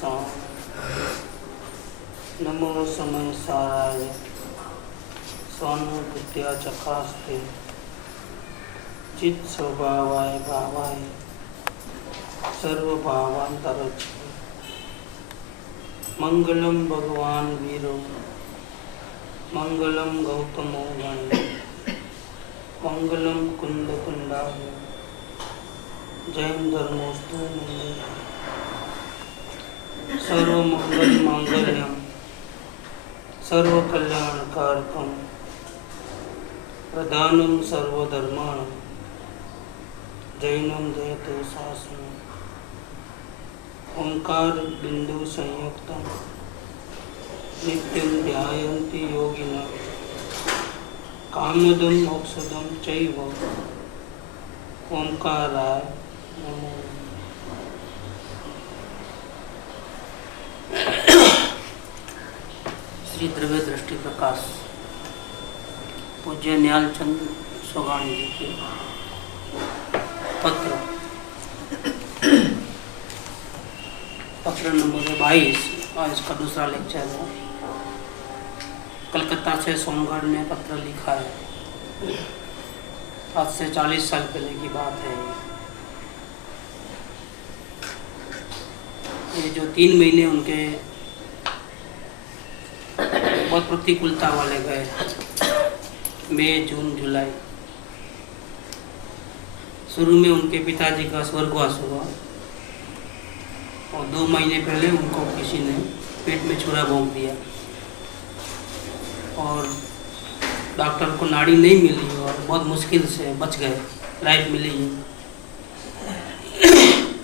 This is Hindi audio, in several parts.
साम नमो समय साराय स्वानुभूत्या चकास्ते चित स्वभावाय भावाय सर्वभावांतरच्छ मंगलम भगवान वीरो मंगलम गौतमो गण मंगलम कुंद कुंडाय जैन धर्मोस्तु मंगल सर्वमंगल मांगल्यम सर्व कल्याणकारकम प्रधानम सर्वधर्माणं जैनम जयतु शासनम ओंकार बिंदु संयुक्तम नित्यं ध्यायन्ति योगिनः कामदं मोक्षदं चैव ओंकाराय नमो। श्री द्रव्य दृष्टि प्रकाश पूज्य न्यालचंद सोगाणी जी के पत्र नंबर 22। आज इसका दूसरा लेक्चर है। कलकत्ता से सोमगढ़ ने पत्र लिखा है। आज से 40 साल पहले की बात है। ये जो 3 महीने उनके बहुत प्रतिकूलता वाले गए, मई जून जुलाई। शुरू में उनके पिताजी का स्वर्गवास हुआ और 2 महीने पहले उनको किसी ने पेट में छुरा भोंक दिया और डॉक्टर को नाड़ी नहीं मिली और बहुत मुश्किल से बच गए। लाइफ मिली है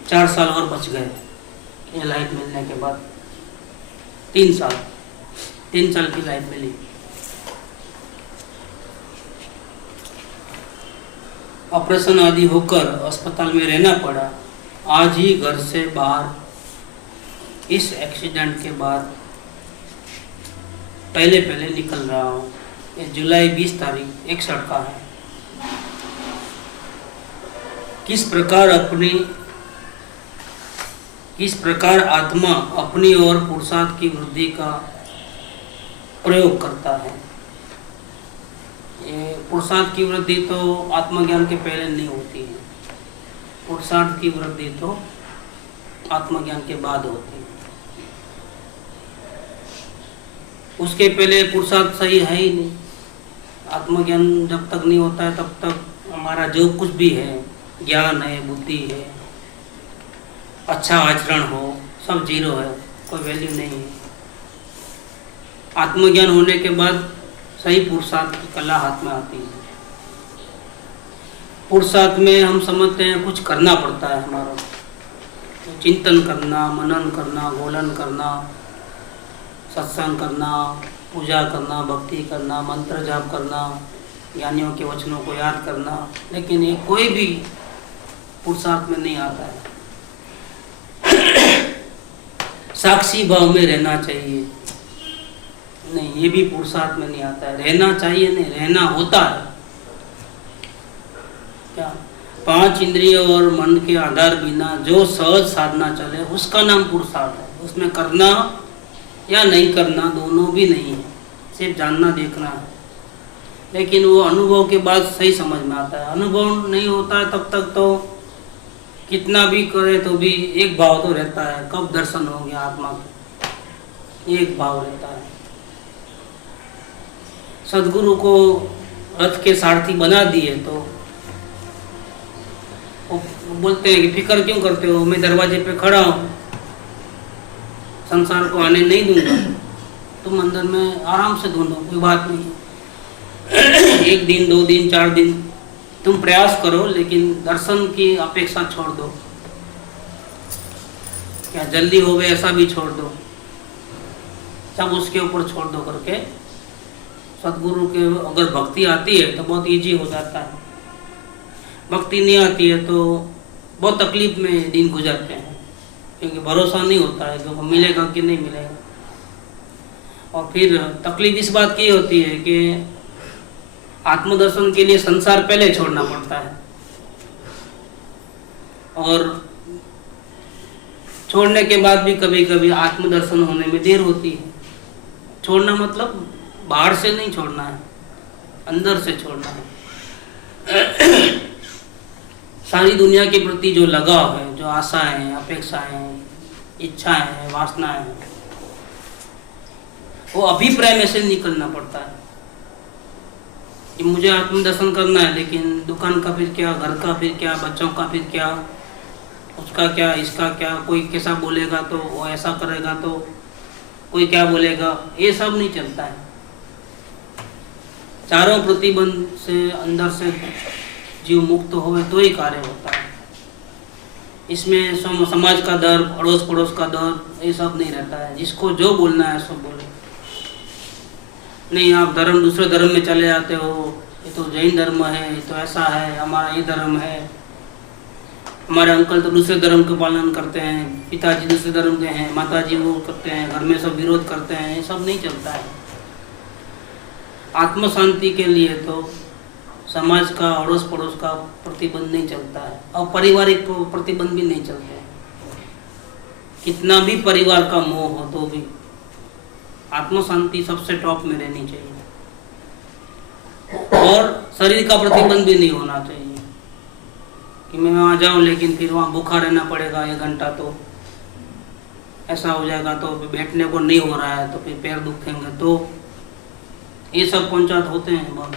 4 साल और बच गए। ये लाइफ मिलने के बाद 3 साल की लाइफ मिली। ऑपरेशन आदि होकर अस्पताल में रहना पड़ा। आज ही घर से बाहर इस एक्सीडेंट के बाद पहले निकल रहा हूँ। ये जुलाई 20 तारीख 61 का है। किस प्रकार आत्मा अपनी और पुरुषार्थ की वृद्धि का प्रयोग करता है। ये पुरुषार्थ की वृद्धि तो आत्मज्ञान के पहले नहीं होती है। पुरुषार्थ की वृद्धि तो आत्मज्ञान के बाद होती है। उसके पहले पुरुषार्थ सही है ही नहीं। आत्मज्ञान जब तक नहीं होता है तब तक हमारा जो कुछ भी है, ज्ञान है, बुद्धि है, अच्छा आचरण हो, सब जीरो है, कोई वैल्यू नहीं है। आत्मज्ञान होने के बाद सही पुरुषार्थ की कला हाथ में आती है। पुरुषार्थ में हम समझते हैं कुछ करना पड़ता है हमारा, चिंतन करना, मनन करना, गोलन करना, सत्संग करना, पूजा करना, भक्ति करना, मंत्र जाप करना, ज्ञानियों के वचनों को याद करना। लेकिन ये कोई भी पुरुषार्थ में नहीं आता है। साक्षी भाव में रहना चाहिए, नहीं, ये भी पुरुषार्थ में नहीं आता है। रहना चाहिए नहीं, रहना होता है। क्या 5 इंद्रियों और मन के आधार बिना जो सहज साधना चले उसका नाम पुरुषार्थ है। उसमें करना या नहीं करना दोनों भी नहीं है, सिर्फ जानना देखना है। लेकिन वो अनुभव के बाद सही समझ में आता है। अनुभव नहीं होता है तब तक तो कितना भी करे तो भी एक भाव तो रहता है। कब दर्शन हो गया आत्मा का, एक भाव रहता है। सदगुरु को रथ के सारथी बना दिए तो वो बोलते हैं कि फिक्र क्यों करते हो, मैं दरवाजे पे खड़ा हूँ, संसार को आने नहीं दूंगा, तुम अंदर में आराम से ढूंढो, कोई बात नहीं। 1 दिन 2 दिन 4 दिन तुम प्रयास करो, लेकिन दर्शन की अपेक्षा छोड़ दो। क्या जल्दी हो गए ऐसा भी छोड़ दो, सब उसके ऊपर छोड़ दो करके सदगुरु के अगर भक्ति आती है तो बहुत इजी हो जाता है। भक्ति नहीं आती है तो बहुत तकलीफ में दिन गुजरते हैं, क्योंकि भरोसा नहीं होता है कि मिलेगा कि नहीं मिलेगा। और फिर तकलीफ इस बात की होती है कि आत्मदर्शन के लिए संसार पहले छोड़ना पड़ता है और छोड़ने के बाद भी कभी कभी आत्मदर्शन होने में देर होती है। छोड़ना मतलब बाहर से नहीं छोड़ना है, अंदर से छोड़ना है। सारी दुनिया के प्रति जो लगाव है, जो आशाएं हैं, अपेक्षाएं हैं, इच्छाएं हैं, वासनाएं हैं, वो अभिप्राय में से निकलना पड़ता है कि मुझे आत्मदर्शन करना है, लेकिन दुकान का फिर क्या, घर का फिर क्या, बच्चों का फिर क्या, उसका क्या, इसका क्या, कोई कैसा बोलेगा तो वो ऐसा करेगा तो कोई क्या बोलेगा, ये सब नहीं चलता है। चारों प्रतिबंध से अंदर से जीव मुक्त होवे तो ही कार्य होता है। इसमें समाज का डर, अड़ोस पड़ोस का डर, ये सब नहीं रहता है। जिसको जो बोलना है सब बोले। नहीं आप धर्म, दूसरे धर्म में चले जाते हो, ये तो जैन धर्म है, ये तो ऐसा है, हमारा ये धर्म है, हमारे अंकल तो दूसरे धर्म का पालन करते हैं, पिताजी दूसरे धर्म के हैं, माताजी वो करते हैं, घर में सब विरोध करते हैं, ये सब नहीं चलता है। आत्म शांति के लिए तो समाज का, अड़ोस पड़ोस का प्रतिबंध नहीं चलता है, और पारिवारिक प्रतिबंध भी नहीं चलते हैं। कितना भी परिवार का मोह हो तो भी आत्म शांति सबसे टॉप में रहनी चाहिए, और शरीर का प्रतिबंध भी नहीं होना चाहिए कि मैं वहाँ जाऊँ लेकिन फिर वहाँ भूखा रहना पड़ेगा 1 घंटा, तो ऐसा हो जाएगा, तो बैठने को नहीं हो रहा है तो फिर पैर दुखेंगे, तो ये सब पंचायत होते हैं। बहुत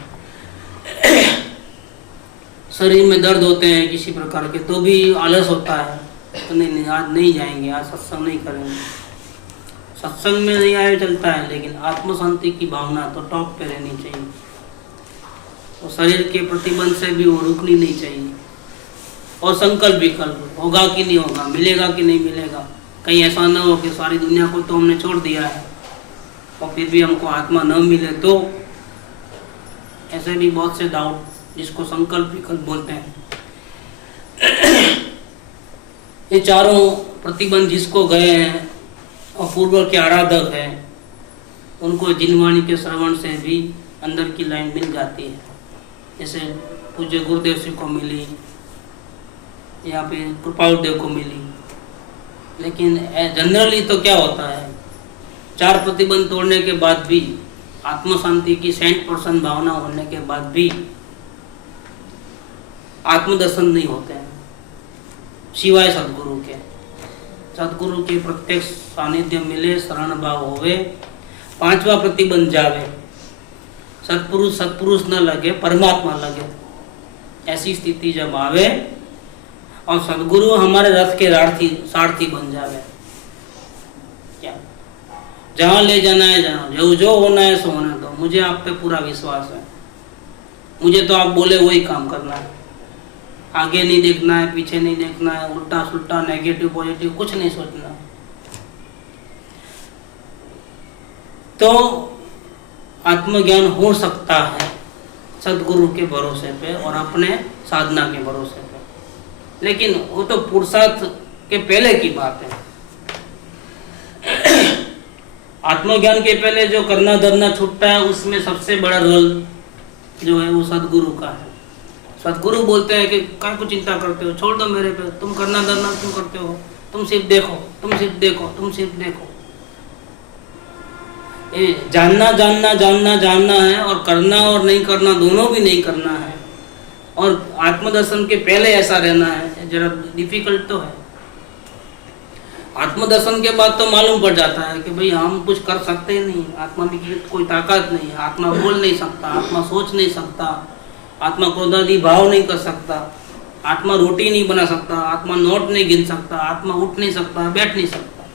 शरीर में दर्द होते हैं किसी प्रकार के, तो भी आलस होता है, तो नहीं आज नहीं जाएंगे, आज सत्संग नहीं करेंगे। सत्संग में नहीं आया चलता है, लेकिन आत्म शांति की भावना तो टॉप पे रहनी चाहिए। तो शरीर के प्रतिबंध से भी वो रुकनी नहीं चाहिए। और संकल्प विकल्प होगा कि नहीं होगा, मिलेगा कि नहीं मिलेगा, कहीं ऐसा ना हो कि सारी दुनिया को तो हमने छोड़ दिया है और फिर भी हमको आत्मा न मिले, तो ऐसे भी बहुत से डाउट, जिसको संकल्प विकल्प बोलते हैं। ये चारों प्रतिबंध जिसको गए हैं और पूर्व के आराधक हैं, उनको जिनवाणी के श्रवण से भी अंदर की लाइन मिल जाती है। जैसे पूज्य गुरुदेव जी को मिली या फिर कृपालदेव को मिली। लेकिन जनरली तो क्या होता है, 4 प्रतिबंध तोड़ने के बाद भी, आत्म शांति की 100% भावना होने के बाद भी आत्मदर्शन नहीं होते हैं, सिवाय सदगुरु के। सदगुरु के प्रत्यक्ष सानिध्य मिले, शरण भाव होवे, 5वां प्रतिबंध जावे, सत्पुरुष सत्पुरुष न लगे, परमात्मा लगे। ऐसी स्थिति जब आवे और सदगुरु हमारे रथ के सारथी बन जावे, क्या जहाँ ले जाना है जाओ, जो होना है सो होने दो, मुझे आप पे पूरा विश्वास है, मुझे तो आप बोले वही काम करना है, आगे नहीं देखना है, पीछे नहीं देखना है, उल्टा सुल्टा नेगेटिव पॉजिटिव कुछ नहीं सोचना। तो आत्मज्ञान हो सकता है सदगुरु के भरोसे पे और अपने साधना के भरोसे पे, लेकिन वो तो पुरुषार्थ के पहले की बात है। आत्मज्ञान के पहले जो करना धरना छूटता है, उसमें सबसे बड़ा रोल जो है वो सदगुरु का है। सदगुरु बोलते हैं कि क्या को चिंता करते हो, छोड़ दो मेरे पे, तुम करना धरना क्यों करते हो, तुम सिर्फ देखो, तुम सिर्फ देखो, तुम सिर्फ देखो। ये जानना जानना जानना जानना है, और करना और नहीं करना दोनों भी नहीं करना है। और आत्मदर्शन के पहले ऐसा रहना है, जरा डिफिकल्ट तो है। आत्मदर्शन के बाद तो मालूम पड़ जाता है कि भाई हम कुछ कर सकते ही नहीं, आत्मा में कोई ताकत नहीं है, आत्मा बोल नहीं सकता, आत्मा सोच नहीं सकता, आत्मा क्रोधादि भाव नहीं कर सकता, आत्मा रोटी नहीं बना सकता, आत्मा नोट नहीं गिन सकता, आत्मा उठ नहीं सकता, बैठ नहीं सकता।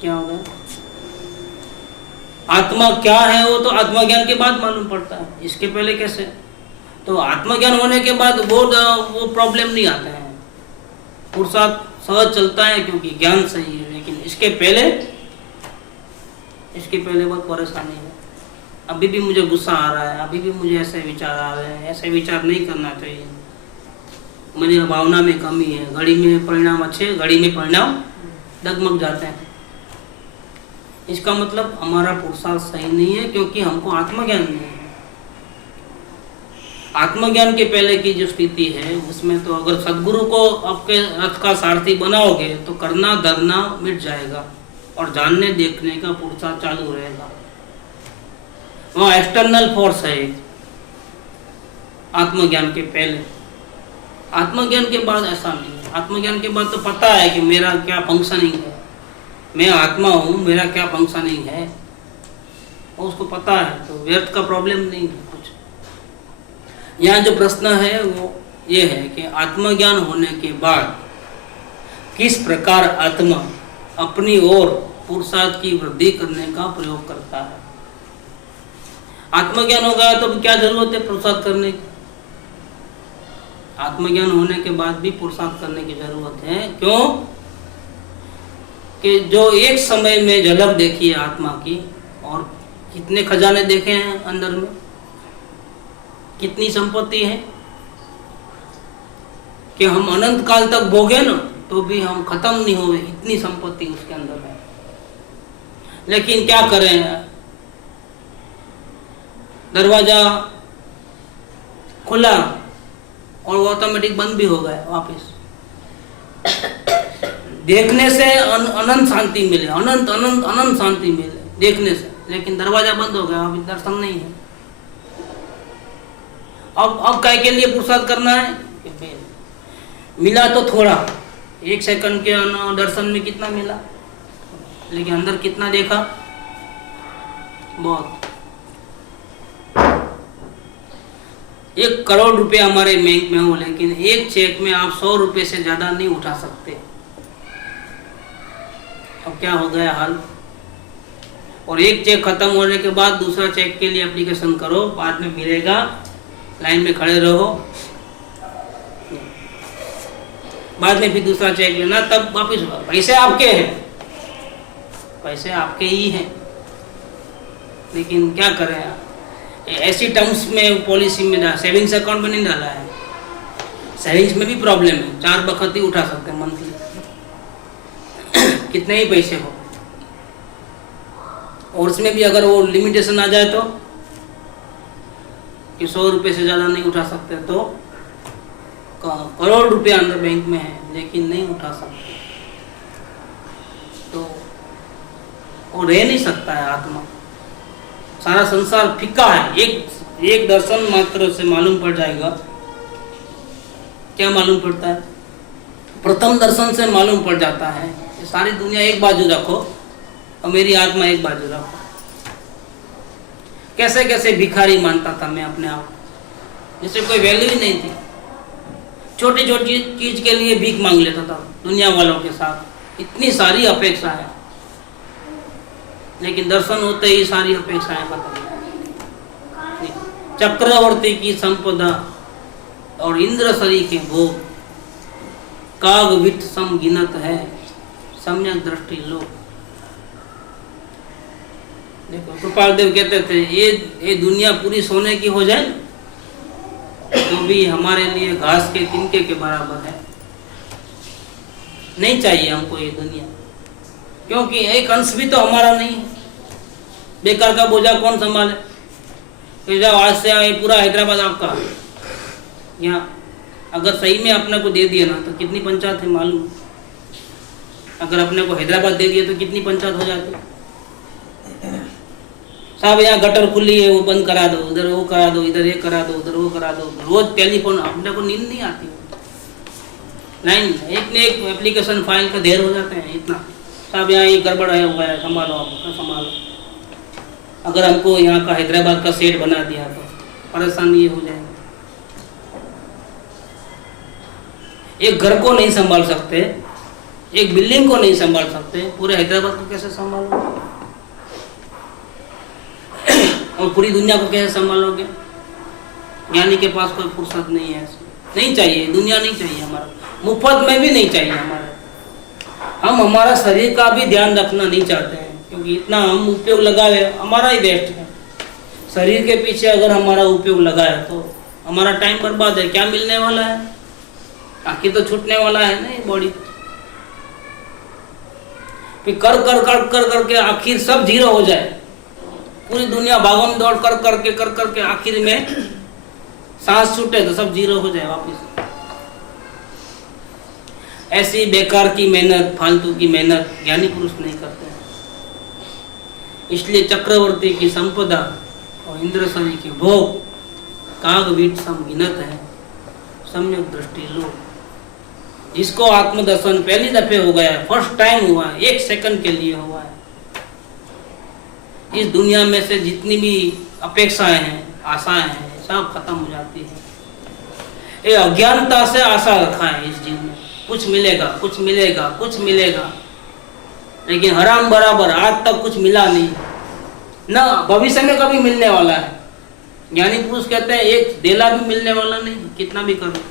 क्या हो गया? आत्मा क्या है वो तो आत्मज्ञान के बाद मालूम पड़ता है, इसके पहले कैसे? तो आत्मज्ञान होने के बाद वो प्रॉब्लम नहीं आते हैं, पुरुषार्थ सहज चलता है क्योंकि ज्ञान सही है। लेकिन इसके पहले बहुत परेशानी है। अभी भी मुझे गुस्सा आ रहा है, अभी भी मुझे ऐसे विचार आ रहे हैं, ऐसे विचार नहीं करना चाहिए, मेरी भावना में कमी है, घड़ी में परिणाम अच्छे, घड़ी में परिणाम डगमग जाते हैं। इसका मतलब हमारा पुरुषार्थ सही नहीं है, क्योंकि हमको आत्मज्ञान नहीं है। आत्मज्ञान के पहले की जो स्थिति है उसमें तो अगर सदगुरु को आपके रथ का सारथी बनाओगे तो करना धरना मिट जाएगा और जानने देखने का पुरुषार्थ चालू रहेगा। वहाँ एक्सटर्नल फोर्स है आत्मज्ञान के पहले। आत्मज्ञान के बाद ऐसा नहीं है। आत्मज्ञान के बाद तो पता है कि मेरा क्या फंक्शनिंग है, मैं आत्मा हूँ, मेरा क्या फंक्शनिंग है, उसको पता है, तो व्यर्थ का प्रॉब्लम नहीं है कुछ। यहाँ जो प्रश्न है वो ये है कि आत्मज्ञान होने के बाद किस प्रकार आत्मा अपनी ओर पुरुषार्थ की वृद्धि करने का प्रयोग करता है। आत्मज्ञान हो गया तो क्या जरूरत है पुरुषार्थ करने की? आत्मज्ञान होने के बाद भी पुरुषार्थ करने की जरूरत है। क्यों? कि जो एक समय में झलक देखी है आत्मा की, और कितने खजाने देखे हैं अंदर में, कितनी संपत्ति है कि हम अनंत काल तक भोगे ना तो भी हम खत्म नहीं होंगे, इतनी संपत्ति उसके अंदर है। लेकिन क्या करें, दरवाजा खुला और वो ऑटोमेटिक बंद भी हो गया वापस। देखने से अनंत शांति मिले, अनंत अनंत अनंत शांति मिले देखने से, लेकिन दरवाजा बंद हो गया, अभी दर्शन नहीं है। अब काय के लिए पुरुषार्थ करना है? मिला तो थोड़ा, 1 सेकंड के दर्शन में कितना मिला, लेकिन अंदर कितना देखा? बहुत। 1 करोड़ रुपए हमारे बैंक में हो, लेकिन एक चेक में आप 100 रुपए से ज्यादा नहीं उठा सकते। अब क्या हो गया हाल? और एक चेक खत्म होने के बाद दूसरा चेक के लिए एप्लीकेशन करो, बाद में मिलेगा, लाइन में खड़े रहो, बाद में फिर दूसरा चेक लेना, तब वापिस। पैसे आपके हैं, पैसे आपके ही हैं, लेकिन क्या करें, ऐसी टर्म्स में पॉलिसी में सेविंग्स अकाउंट में नहीं डाला है। सेविंग्स में भी प्रॉब्लम है, 4 बखत ही उठा सकते हैं मंथली कितने ही पैसे हो, और उसमें भी अगर वो लिमिटेशन आ जाए तो कि 100 रुपए से ज़्यादा नहीं उठा सकते, तो करोड़ रुपए अंदर बैंक में है लेकिन नहीं उठा सकते, तो वो रह नहीं सकता है आत्मा। सारा संसार फिक्का है। एक दर्शन मात्र से मालूम पड़ जाएगा। क्या मालूम पड़ता है? प्रथम दर्शन से मालूम पड़ जाता है कि सारी दुनिया एक बाजू रखो और मेरी आत्मा एक बाजू रखो। कैसे कैसे भिखारी मानता था मैं अपने आप, जैसे कोई वैल्यू ही नहीं थी। छोटी छोटी चीज के लिए भीख मांग लेता था दुनिया वालों के साथ, इतनी सारी अपेक्षा है, लेकिन दर्शन होते ही सारी अपेक्षाएं खत्म। चक्रवर्ती की संपदा और इंद्र शरी के भोग, काग विट सम गिनत है, सम्यक दृष्टि लोग। देखो कृपाल देव कहते थे ये दुनिया पूरी सोने की हो जाए तो भी हमारे लिए घास के तिनके के बराबर है। नहीं चाहिए हमको ये दुनिया, क्योंकि एक अंश भी तो हमारा नहीं है। बेकार का बोझा कौन संभाले? तो जब आज से आए पूरा हैदराबाद आपका, यहाँ अगर सही में अपने को दे दिया ना तो कितनी पंचायत है मालूम? अगर अपने को हैदराबाद दे दिया तो कितनी पंचायत हो जाती? साहब यहाँ गटर खुली है, वो बंद करा दो, उधर वो करा दो, इधर ये करा दो, उधर वो करा दो। रोज टेलीफोन, अपने को नींद नहीं आती, लाइन एक ने एक एप्लीकेशन फाइल का ढेर हो जाते हैं इतना। साहब यहाँ ये गड़बड़ है, हुआ है, संभालो, आप संभालो। अगर हमको यहाँ का हैदराबाद का सेट बना दिया तो परेशानी ये हो जाएगी। एक घर को नहीं संभाल सकते, एक बिल्डिंग को नहीं संभाल सकते, पूरे हैदराबाद को कैसे संभालोगे? और पूरी दुनिया को कैसे संभालोगे? ज्ञानी के पास कोई फुर्सत नहीं है। नहीं चाहिए, दुनिया नहीं चाहिए हमारा, मुफ्त में भी नहीं चाहिए हमारा। हम हमारा शरीर का भी ध्यान रखना नहीं चाहते हैं, क्योंकि इतना हम उपयोग लगाए हमारा ही बेस्ट है। शरीर के पीछे अगर हमारा उपयोग लगाए तो हमारा टाइम बर्बाद है। क्या मिलने वाला है? आखिर तो छूटने वाला है ना ये बॉडी। फिर कर कर कर कर करके आखिर सब जीरो हो जाए, पूरी दुनिया भागम दौड़ कर करके आखिर में सांस छूटे तो सब जीरो हो जाए वापिस। ऐसी बेकार की मेहनत, फालतू की मेहनत ज्ञानी पुरुष नहीं करते हैं। इसलिए चक्रवर्ती की संपदा और इंद्रसरी के भोग काग वीट सम गिनत है, सम्यक दृष्टि लो। जिसको आत्मदर्शन पहली दफे हो गया है, फर्स्ट टाइम हुआ है, 1 सेकंड के लिए हुआ है, इस दुनिया में से जितनी भी अपेक्षाएं हैं, आशाएं हैं, सब खत्म हो जाती है। ये अज्ञानता से आशा रखा है इस जीवन में, कुछ मिलेगा, कुछ मिलेगा, कुछ मिलेगा, लेकिन हराम बराबर आज तक कुछ मिला नहीं, ना भविष्य में कभी मिलने वाला है। ज्ञानी पुरुष कहते हैं एक देला भी मिलने वाला नहीं, कितना भी करो।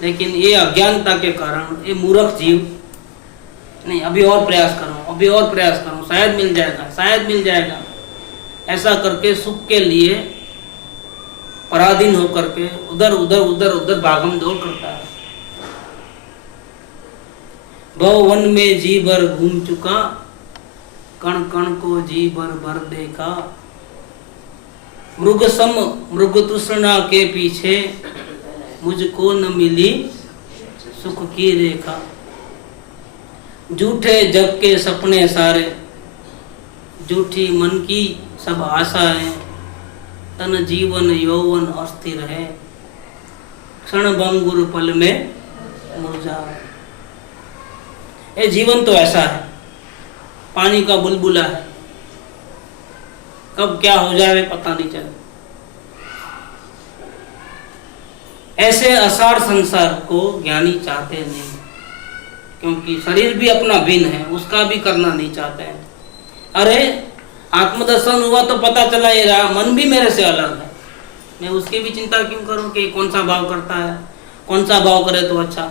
लेकिन ये अज्ञानता के कारण ये मूर्ख जीव नहीं, अभी और प्रयास करो, अभी और प्रयास करो, शायद मिल जाएगा, शायद मिल जाएगा, ऐसा करके सुख के लिए पराधीन होकर के उधर उधर उधर उधर भागम दौड़ करता है। भवन में जी भर घूम चुका, कण कण को जी भर भर देखा, मृग सम मृग तृष्णा के पीछे, मुझको न मिली सुख की रेखा। झूठे जग के सपने सारे, झूठी मन की सब आशाएं, तन जीवन यौवन अस्थिर है, क्षण भंगुर पल में मुरझा। ये जीवन तो ऐसा है, पानी का बुलबुला है, कब क्या हो जाए पता नहीं चले। ऐसे असार संसार को ज्ञानी चाहते नहीं, क्योंकि शरीर भी अपना भिन्न है, उसका भी करना नहीं चाहते हैं। अरे आत्मदर्शन हुआ तो पता चला ये रहा मन भी मेरे से अलग है, मैं उसकी भी चिंता क्यों करूं कि कौन सा भाव करता है, कौन सा भाव करे तो अच्छा,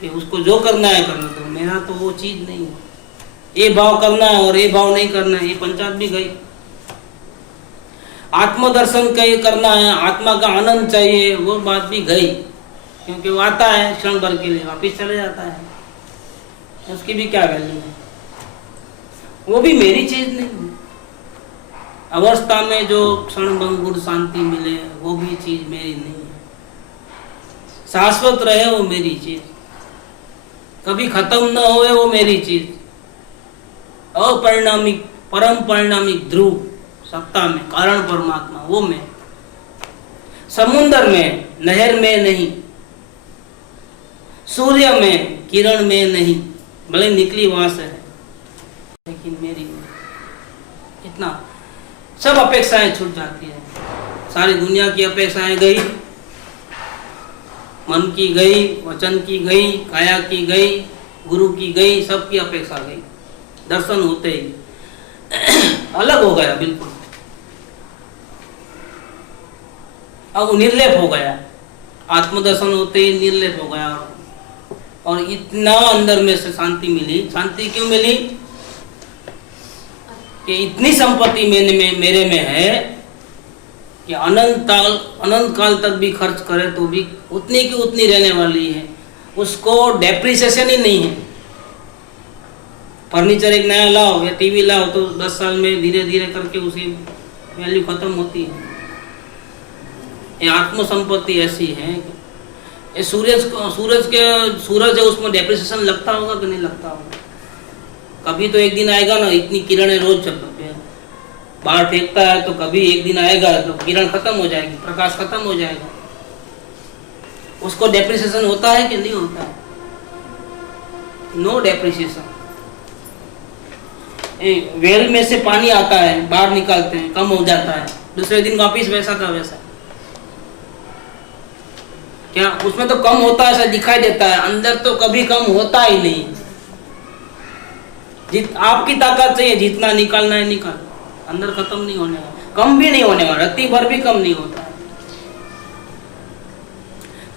कि उसको जो करना है करना दो, मेरा तो वो चीज नहीं है। ये भाव करना है और ये भाव नहीं करना है, ये पंचायत भी गई। आत्मदर्शन कहीं करना है, आत्मा का आनंद चाहिए, वो बात भी गई, क्योंकि वो आता है क्षण भर के लिए, वापिस चले जाता है, उसकी भी क्या वैल्यू है, वो भी मेरी चीज नहीं है। अवस्था में जो क्षण भंगुर शांति मिले वो भी चीज मेरी नहीं है, शाश्वत रहे वो मेरी चीज, कभी खत्म न होए वो मेरी चीज, अपरिणामिक परम परिणामिक ध्रुव सत्ता में कारण परमात्मा वो मैं, समुद्र में नहर में नहीं, सूर्य में किरण में नहीं, भले निकली वहां से है लेकिन मेरी नहीं। इतना सब अपेक्षाएं छूट जाती है, सारी दुनिया की अपेक्षाएं गई, मन की गई, वचन की गई, काया की गई, गुरु की गई, सबकी अपेक्षा गई। दर्शन होते ही अलग हो गया बिल्कुल, अब निर्लेप हो गया, आत्मदर्शन होते ही निर्लेप हो गया, और इतना अंदर में से शांति मिली। शांति क्यों मिली कि इतनी संपत्ति मेरे में है कि अनंत काल तक भी खर्च करे तो भी उतनी की उतनी रहने वाली है, उसको डेप्रिसिएशन ही नहीं है। फर्नीचर एक नया लाओ या टीवी लाओ तो 10 साल में धीरे धीरे करके उसकी वैल्यू खत्म होती है। ये आत्म संपत्ति ऐसी है, ये सूरज है, उसमें डेप्रिसिएशन लगता होगा कि नहीं लगता होगा? कभी तो एक दिन आएगा ना, इतनी किरणें रोज चलते हैं, बाहर फेंकता है तो कभी एक दिन आएगा तो किरण खत्म हो जाएगी, प्रकाश खत्म हो जाएगा, उसको डेप्रिसिएशन होता है कि नहीं होता है? No depreciation. वेल में से पानी आता है, बाहर निकालते हैं, कम हो जाता है, दूसरे दिन वापिस वैसा का वैसा। क्या उसमें तो कम होता है ऐसा दिखाई देता है, अंदर तो कभी कम होता ही नहीं। आपकी ताकत चाहिए, जितना निकालना है निकाल, अंदर खत्म नहीं होने वाला, कम भी नहीं होने वाला, रत्ती भर भी कम नहीं होता है।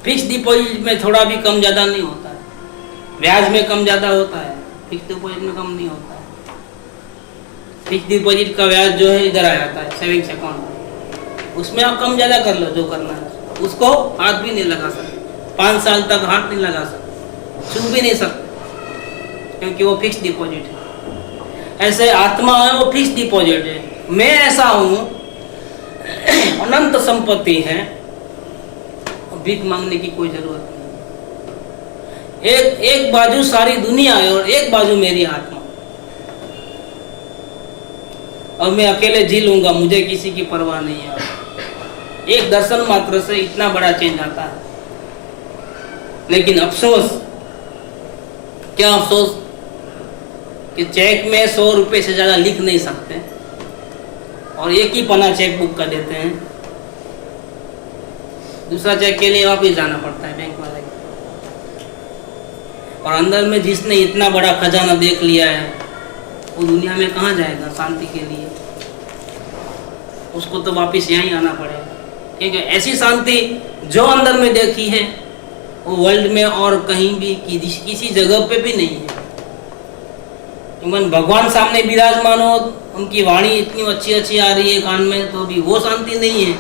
फिक्स डिपॉजिट में थोड़ा भी कम ज्यादा नहीं होता है, ब्याज में कम ज्यादा होता है, फिक्स डिपॉजिट में कम नहीं होता है। फिक्स डिपॉजिट का ब्याज जो है इधर आ जाता है सेविंग्स अकाउंट में, उसमें आप कम ज्यादा कर लो जो करना है, उसको हाथ भी नहीं लगा सकते, 5 साल तक हाथ नहीं लगा सकते, छू भी नहीं सकते, क्योंकि वो फिक्स डिपॉजिट है। ऐसे आत्मा है वो फिक्स डिपॉजिट है। मैं ऐसा हूं अनंत संपत्ति है, भीख मांगने की कोई जरूरत नहीं। एक बाजू सारी दुनिया है और एक बाजू मेरी आत्मा, और मैं अकेले जी लूंगा, मुझे किसी की परवाह नहीं है। एक दर्शन मात्र से इतना बड़ा चेंज आता है। लेकिन अफसोस, क्या अफसोस कि चेक में 100 रुपए से ज्यादा लिख नहीं सकते और एक ही पन्ना चेक बुक कर देते हैं। दूसरा चेक के लिए वापिस जाना पड़ता है बैंक वाले। और अंदर में जिसने इतना बड़ा खजाना देख लिया है वो दुनिया में कहाँ जाएगा शांति के लिए? उसको तो वापिस यहीं आना पड़ेगा, क्योंकि ऐसी शांति जो अंदर में देखी है वो वर्ल्ड में और कहीं भी किसी जगह पे भी नहीं है। इवन भगवान सामने विराजमान हो, उनकी वाणी इतनी अच्छी अच्छी आ रही है कान में, तो भी वो शांति नहीं है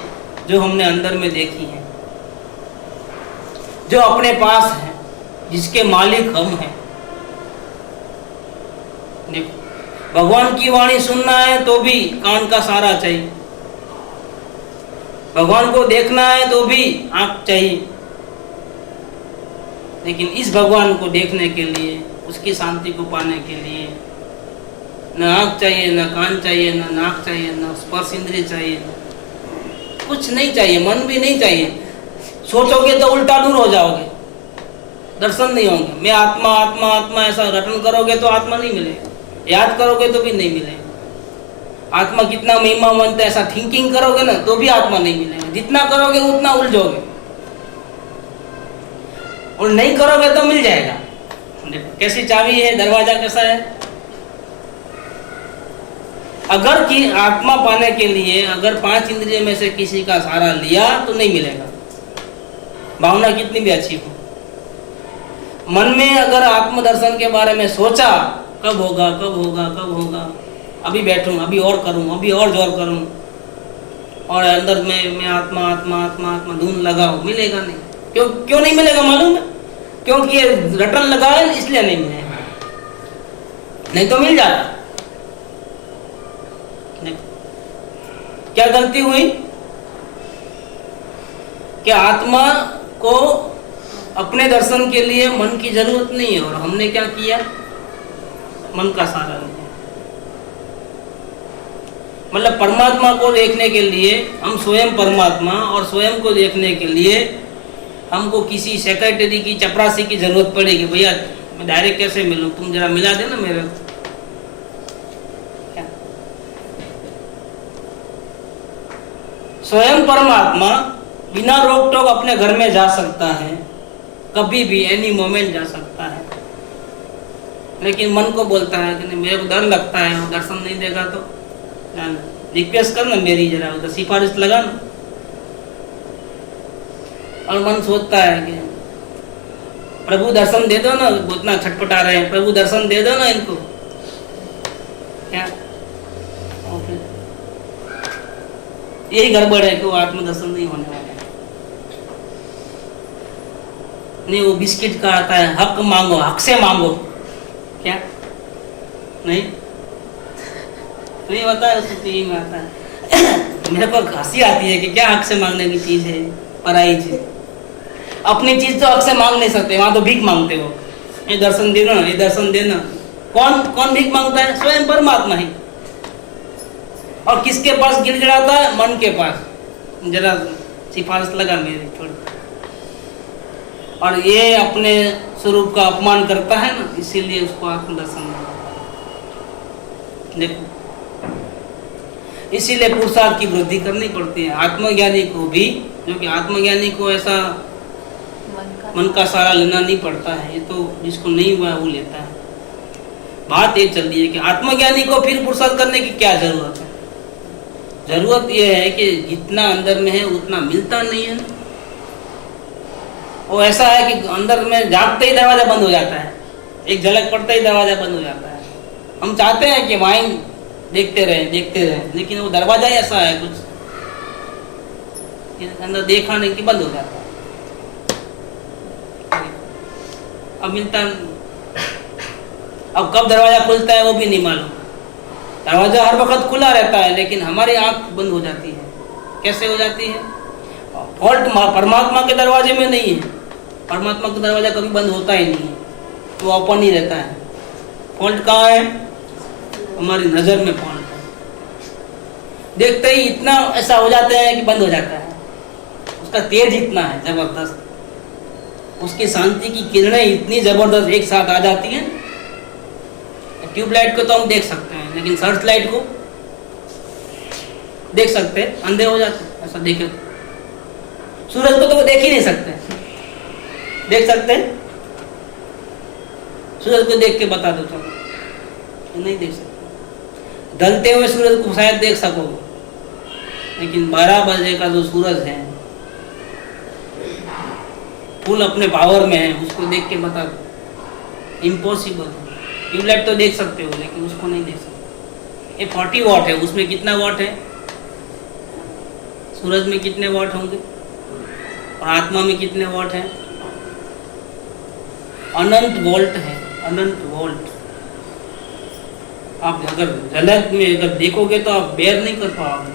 जो हमने अंदर में देखी है, जो अपने पास है, जिसके मालिक हम हैं। देखो, भगवान की वाणी सुनना है तो भी कान का सहारा चाहिए, भगवान को देखना है तो भी आंख चाहिए। लेकिन इस भगवान को देखने के लिए, उसकी शांति को पाने के लिए न आंख चाहिए, न कान चाहिए, न नाक चाहिए, न स्पर्श इंद्रिय चाहिए, कुछ नहीं चाहिए, मन भी नहीं चाहिए। सोचोगे तो उल्टा दूर हो जाओगे, दर्शन नहीं होंगे। मैं आत्मा आत्मा आत्मा ऐसा रटन करोगे तो आत्मा नहीं मिलेगा, याद करोगे तो भी नहीं मिलेगा। आत्मा कितना महिमावंत है ऐसा थिंकिंग करोगे ना तो भी आत्मा नहीं मिलेगा। जितना करोगे उतना उलझोगे, और नहीं करोगे तो मिल जाएगा। देखो कैसी चाबी है, दरवाजा कैसा है। अगर कि आत्मा पाने के लिए अगर 5 इंद्रिय में से किसी का सहारा लिया तो नहीं मिलेगा, भावना कितनी भी अच्छी हो। मन में अगर आत्मदर्शन के बारे में सोचा, कब होगा कब होगा कब होगा, अभी बैठूं, अभी और करूं, अभी और जोर करूं, और अंदर में मैं आत्मा आत्मा आत्मा आत्मा धुन लगाओ, मिलेगा नहीं। क्यों नहीं मिलेगा मालूम है? क्योंकि रटन लगा है इसलिए नहीं मिलेगा, नहीं तो मिल जाता। क्या गलती हुई कि आत्मा को अपने दर्शन के लिए मन की जरूरत नहीं है, और हमने क्या किया, मन का सहारा लिया। मतलब परमात्मा को देखने के लिए हम स्वयं परमात्मा, और स्वयं को देखने के लिए हमको किसी सेक्रेटरी की, चपरासी की जरूरत पड़ेगी। भैया मैं डायरेक्ट कैसे मिलूं, तुम जरा मिला देना मेरे को। स्वयं परमात्मा बिना रोक टोक अपने घर में जा सकता है, कभी भी एनी मोमेंट जा सकता है। लेकिन मन को बोलता है कि नहीं, मेरे को डर लगता है, वो दर्शन नहीं देगा तो रिक्वेस्ट कर ना मेरी, जरा उधर सिफारिश लगा ना। और मन सोचता है कि प्रभु दर्शन दे दो ना, उतना छटपटा रहे हैं, प्रभु दर्शन दे दो ना इनको। क्या यही गड़बड़ है कि वो आत्मदर्शन नहीं होने वाला है। नहीं, वो बिस्किट का आता है, हक मांगो, हक से मांगो। क्या नहीं होता है, उसको यही में आता है। मेरे को हंसी आती है कि क्या हक से मांगने की चीज है, पराई चीज। अपनी चीज तो हक से मांग नहीं सकते, वहां तो भीख मांगते हो, ये दर्शन देना, ये दर्शन देना। कौन भीख मांगता है? स्वयं परमात्मा ही। और किसके पास गिड़गिड़ाता है? मन के पास, जरा सिफारिश लगा मेरी थोड़ी। और ये अपने स्वरूप का अपमान करता है ना, इसीलिए उसको आत्मदर्शन देखो, इसीलिए पुरुषार्थ की वृद्धि करनी पड़ती है। आत्मज्ञानी को भी, जो कि आत्मज्ञानी को ऐसा मन का सहारा लेना नहीं पड़ता है, ये तो जिसको नहीं हुआ वो लेता है। बात ये चल रही है कि आत्मज्ञानी को फिर पुरुषार्थ करने की क्या जरूरत है? जरूरत यह है कि जितना अंदर में है उतना मिलता नहीं है। वो ऐसा है कि अंदर में जागते ही दरवाजा बंद हो जाता है, एक झलक पड़ता ही दरवाजा बंद हो जाता है। हम चाहते हैं कि वहीं देखते रहे, लेकिन वो दरवाजा ही ऐसा है कुछ अंदर देखा नहीं कि बंद हो जाता है। अब मिलता, अब कब दरवाजा खुलता है वो भी नहीं मालूम। दरवाजा हर वक्त खुला रहता है, लेकिन हमारी आंख बंद हो जाती है। कैसे हो जाती है? फॉल्ट परमात्मा के दरवाजे में नहीं है। परमात्मा का दरवाजा कभी बंद होता ही नहीं है, वो ओपन ही रहता है। फॉल्ट कहाँ है? हमारी नजर में फॉल्ट है। देखते ही इतना ऐसा हो जाता है कि बंद हो जाता है। उसका तेज इतना है जबरदस्त, उसकी शांति की किरणें इतनी जबरदस्त एक साथ आ जाती हैं। ट्यूबलाइट को तो हम देख सकते हैं, लेकिन सर्च लाइट को देख सकते हैं, अंधे हो जाते हैं ऐसा देखे तो। सूरज को तो वो देख ही नहीं सकते। देख सकते हैं? सूरज को देख के बता दो चलो, नहीं देख सकते। ढलते हुए सूरज को शायद देख सकोगे, लेकिन 12 बजे का जो सूरज है फुल अपने पावर में है, उसको देख के बता दो, इम्पॉसिबल। ट्यूबलाइट तो देख सकते हो, लेकिन उसको नहीं देख सकते। ये 40 वॉट है, उसमें कितना वॉट है? सूरज में कितने वॉट होंगे? और आत्मा में कितने वॉट है? अनंत वोल्ट है, अनंत वोल्ट। आप अगर झलक में अगर देखोगे तो आप बेर नहीं कर पाओगे।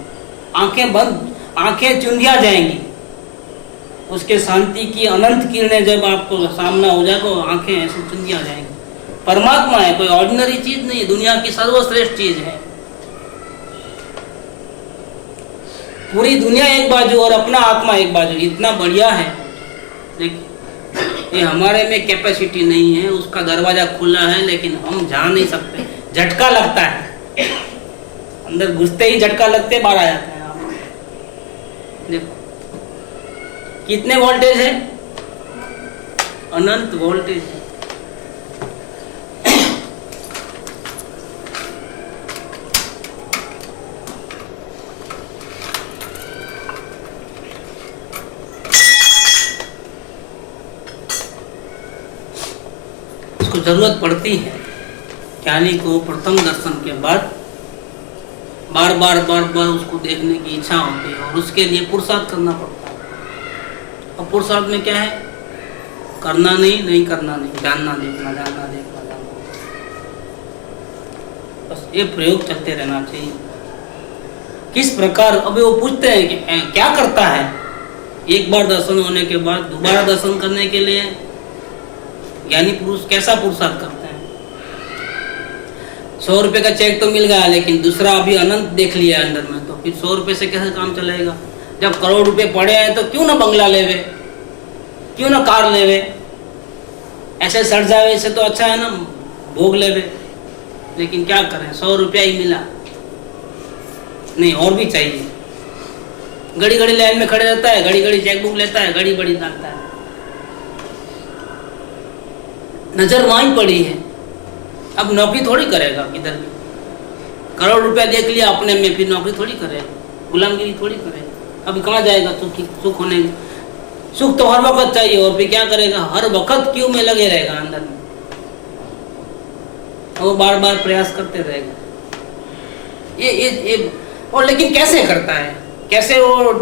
आंखें बंद, आंखें चुंधिया जाएंगी। उसके शांति की अनंत किरणें जब आपको सामना हो जाए तो आंखें ऐसे चुंधिया जाएंगी। परमात्मा है, कोई ऑर्डिनरी चीज नहीं, दुनिया की सर्वश्रेष्ठ चीज है। पूरी दुनिया एक बाजू और अपना आत्मा एक बाजू, इतना बढ़िया है। देखिए, ये हमारे में कैपेसिटी नहीं है, उसका दरवाजा खुला है, लेकिन हम जा नहीं सकते। झटका लगता है, अंदर घुसते ही झटका लगते बाहर आ जाते हैं। आप देखो कितने वोल्टेज है? अनंत वोल्टेज है। उसको जरूरत पड़ती है ज्ञानी को प्रथम दर्शन के बाद बार बार उसको देखने की इच्छा होती है, और उसके लिए पुरुषार्थ करना पड़ता है। और पुरुषार्थ में क्या है? करना नहीं करना नहीं, जानना देखना, जानना देखना, जानना। बस ये प्रयोग चलते रहना चाहिए। किस प्रकार, अभी वो पूछते हैं कि क्या करता है एक बार दर्शन होने के बाद दोबारा दर्शन करने के लिए ज्ञानी पुरुष कैसा पुरुषार्थ करते हैं? 100 रुपए का चेक तो मिल गया, लेकिन दूसरा अभी अनंत देख लिया अंदर में, तो फिर 100 रुपए से कैसे काम चलेगा? जब करोड़ रुपए पड़े हैं तो क्यों ना बंगला लेवे, क्यों ना कार लेवे? ऐसे सड़ जावे से तो अच्छा है ना भोग लेवे। लेकिन क्या करें, 100 रुपया ही मिला, नहीं और भी चाहिए। घड़ी घड़ी लाइन में खड़े रहता है, घड़ी घड़ी चेक बुक लेता है, घड़ी बड़ी डालता है। नजर वहीं पड़ी है। अब नौकरी थोड़ी करेगा किधर भी, करोड़ रुपया देख लिया अपने में, फिर नौकरी थोड़ी करेगा, गुलामगिरी थोड़ी करेगा। अभी कहाँ जाएगा सुख होने? सुख तो हर वक्त चाहिए, और फिर क्या करेगा? हर वक्त क्यों में लगे रहेगा अंदर में, वो बार बार प्रयास करते रहेगा। ये और लेकिन कैसे करता है? कैसे वो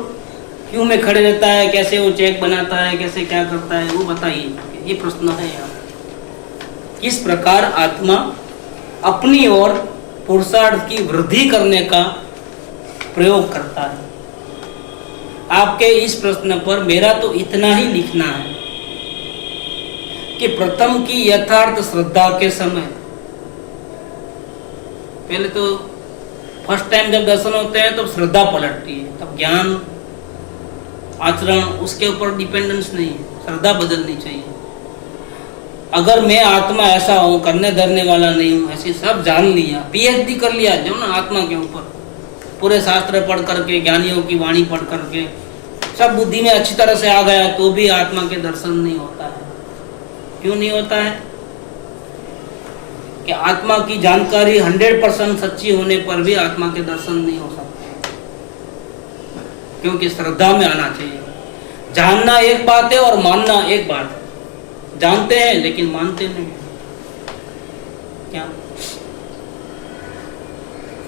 क्यों में खड़े रहता है? कैसे वो चेक बनाता है? कैसे क्या करता है? वो बताइए, ये प्रश्न है यहाँ। किस प्रकार आत्मा अपनी ओर पुरुषार्थ की वृद्धि करने का प्रयोग करता है? आपके इस प्रश्न पर मेरा तो इतना ही लिखना है कि प्रथम की यथार्थ श्रद्धा के समय, पहले तो फर्स्ट टाइम जब दर्शन होते हैं तो श्रद्धा पलटती है, तब ज्ञान आचरण उसके ऊपर डिपेंडेंस नहीं है, श्रद्धा बदलनी चाहिए। अगर मैं आत्मा ऐसा हूँ, करने धरने वाला नहीं हूँ, ऐसी सब जान लिया, पीएचडी कर लिया जो ना आत्मा के ऊपर, पूरे शास्त्र पढ़ करके, ज्ञानियों की वाणी पढ़ करके सब बुद्धि में अच्छी तरह से आ गया, तो भी आत्मा के दर्शन नहीं होता है। क्यों नहीं होता है? कि आत्मा की जानकारी 100% सच्ची होने पर भी आत्मा के दर्शन नहीं हो सकते, क्योंकि श्रद्धा में आना चाहिए। जानना एक बात है और मानना एक बात है। जानते हैं लेकिन मानते नहीं। क्या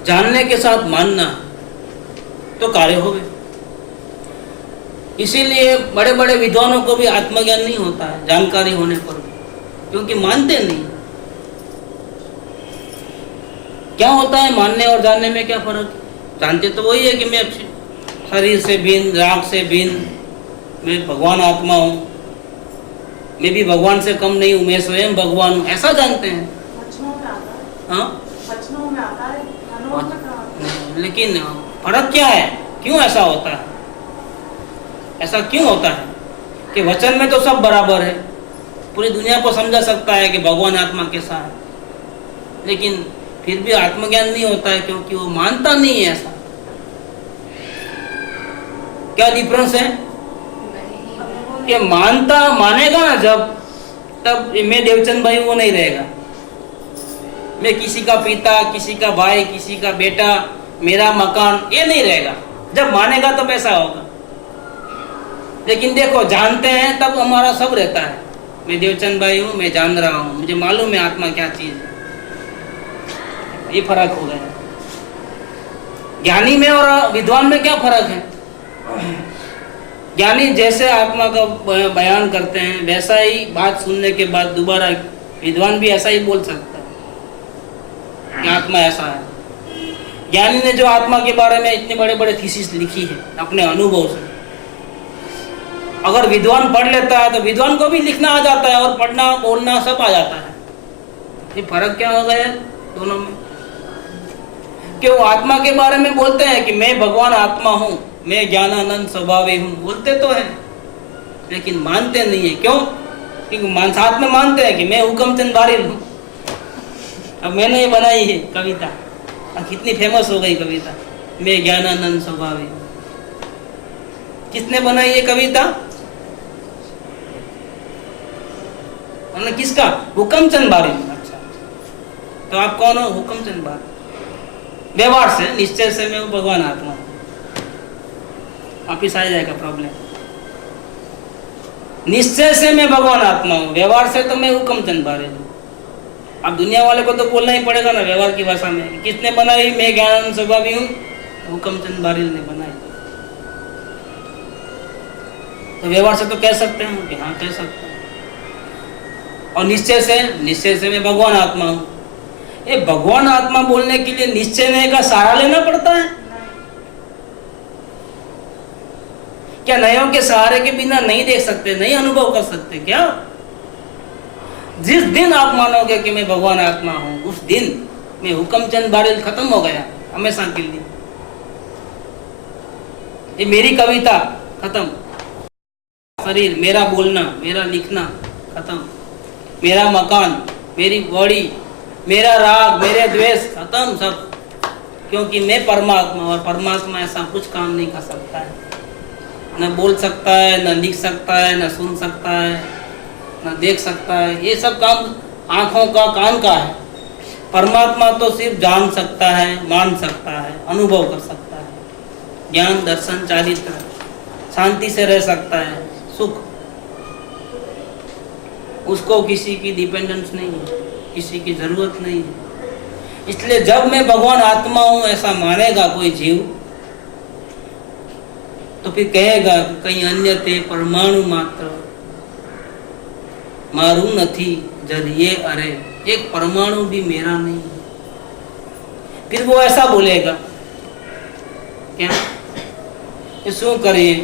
जानने के साथ मानना तो कार्य हो गए। इसीलिए बड़े बड़े विद्वानों को भी आत्मज्ञान नहीं होता है जानकारी होने पर भी, क्योंकि मानते नहीं। क्या होता है मानने और जानने में क्या फर्क? जानते तो वही है कि मैं शरीर से भिन्न, राग से भिन्न, मैं भगवान आत्मा हूँ, मैं भी भगवान से कम नहीं हूँ, मैं स्वयं भगवान हूँ, ऐसा जानते हैं। हाँ, लेकिन फर्क क्या है, क्यों ऐसा होता है? ऐसा क्यों होता है कि वचन में तो सब बराबर है, पूरी दुनिया को समझा सकता है कि भगवान आत्मा कैसा है, लेकिन फिर भी आत्मज्ञान नहीं होता है क्योंकि वो मानता नहीं है ऐसा। क्या डिफरेंस है कि मानेगा ना जब, तब मैं देवचंद भाई वो नहीं रहेगा, मैं किसी का पिता, किसी का भाई, किसी का बेटा, मेरा मकान, ये नहीं रहेगा। जब मानेगा तब ऐसा होगा। लेकिन देखो, जानते हैं तब हमारा सब रहता है, मैं देवचंद भाई हूँ, मैं जान रहा हूँ, मुझे मालूम है आत्मा क्या चीज है। ये फर्क हो गया। ज्ञानी में और विद्वान में क्या फर्क है? ज्ञानी जैसे आत्मा का बयान करते हैं वैसा ही बात सुनने के बाद दोबारा विद्वान भी ऐसा ही बोल सकता है कि आत्मा ऐसा है। ज्ञानी ने जो आत्मा के बारे में इतने बड़े बड़े थीसिस लिखी है अपने अनुभव से, अगर विद्वान पढ़ लेता है तो विद्वान को भी लिखना आ जाता है और पढ़ना बोलना सब आ जाता है। ये फर्क क्या हो गया दोनों में? कि वो आत्मा के बारे में बोलते हैं कि मैं भगवान आत्मा हूँ, मैं ज्ञानानंद स्वभावी हूँ, बोलते तो है लेकिन मानते नहीं है। क्यों? क्योंकि साथ में मानते हैं कि मैं हुकमचंद बारिल हूँ। अब मैंने ये बनाई है कविता, कितनी फेमस हो गई कविता, मैं ज्ञानानंद स्वभावी हूँ। किसने बनाई ये कविता? मतलब किसका? हुकमचंद बारिल। अच्छा, तो आप कौन हो? हुकमचंद बारिल। व्यवहार से, निश्चय से मैं भगवान आत्मा हूँ, वापिस आ जाएगा प्रॉब्लम। निश्चय से मैं भगवान आत्मा हूँ, व्यवहार से तो मैं हुकमचंद बारिल हूँ। अब दुनिया वाले को तो बोलना ही पड़ेगा ना व्यवहार की भाषा में। किसने बनाई? मैं ज्ञानानंद स्वभावी हूँ, हुकमचंद बारिल ने बनाई। तो व्यवहार से तो कह सकते हैं कि हाँ कह सकते हैं। और निश्चय से मैं भगवान आत्मा हूँ। ये भगवान आत्मा बोलने के लिए निश्चय का सहारा लेना पड़ता है क्या? नयों के सहारे के बिना नहीं देख सकते, नहीं अनुभव कर सकते क्या? जिस दिन आप मानोगे कि मैं भगवान आत्मा हूं, उस दिन मैं हुकमचंद बारिल खत्म हो गया हमेशा के लिए। ये मेरी कविता खत्म, शरीर, मेरा बोलना, मेरा लिखना खत्म, मेरा मकान, मेरी बॉडी, मेरा राग, मेरे द्वेष खत्म सब। क्योंकि मैं परमात्मा, और परमात्मा ऐसा कुछ काम नहीं कर सकता है, न बोल सकता है, न लिख सकता है, न सुन सकता है, न देख सकता है। ये सब काम आँखों का, कान का है। परमात्मा तो सिर्फ जान सकता है, मान सकता है, अनुभव कर सकता है, ज्ञान, दर्शन, चारित्र, शांति से रह सकता है, सुख। उसको किसी की डिपेंडेंस नहीं है, किसी की जरूरत नहीं है। इसलिए जब मैं भगवान आत्मा हूं ऐसा मानेगा कोई जीव, तो फिर कहेगा कहीं अन्य थे परमाणु मात्र, मारू नथी जरिए अरे, एक परमाणु भी मेरा नहीं है। फिर वो ऐसा बोलेगा क्या? શું કરીએ?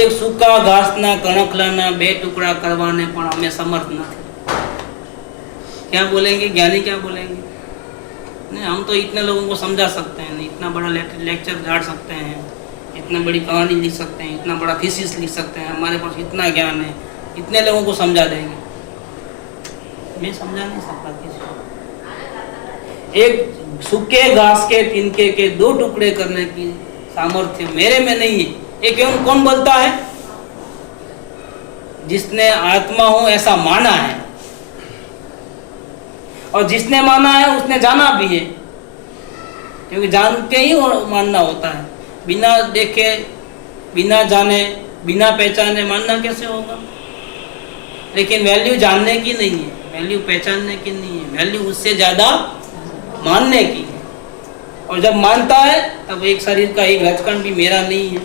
એક સૂકા ઘાસના કણકલાના બે टुकड़ा करवाने पर हमें समर्थ નથી। क्या बोलेंगे ज्ञानी? क्या बोलेंगे? नहीं, हम तो इतने लोगों को समझा सकते हैं, इतना बड़ा लेक्चर झाड़ सकते हैं, इतना बड़ी कहानी लिख सकते हैं, इतना बड़ा थीसिस लिख सकते हैं, हमारे पास इतना ज्ञान है, इतने लोगों को समझा देंगे। मैं समझा नहीं सकता किसी को। एक सूखे घास के तिनके के दो टुकड़े करने की सामर्थ्य मेरे में नहीं है। ये क्यों? कौन बोलता है? जिसने आत्मा हूं ऐसा माना है, और जिसने माना है उसने जाना भी है, क्योंकि जान के ही मानना होता है। बिना देखे, बिना जाने, बिना पहचाने मानना कैसे होगा? लेकिन वैल्यू जानने की नहीं है, वैल्यू पहचानने की नहीं है, वैल्यू उससे ज्यादा मानने की है। और जब मानता है तब एक शरीर का एक रजकण भी मेरा नहीं है,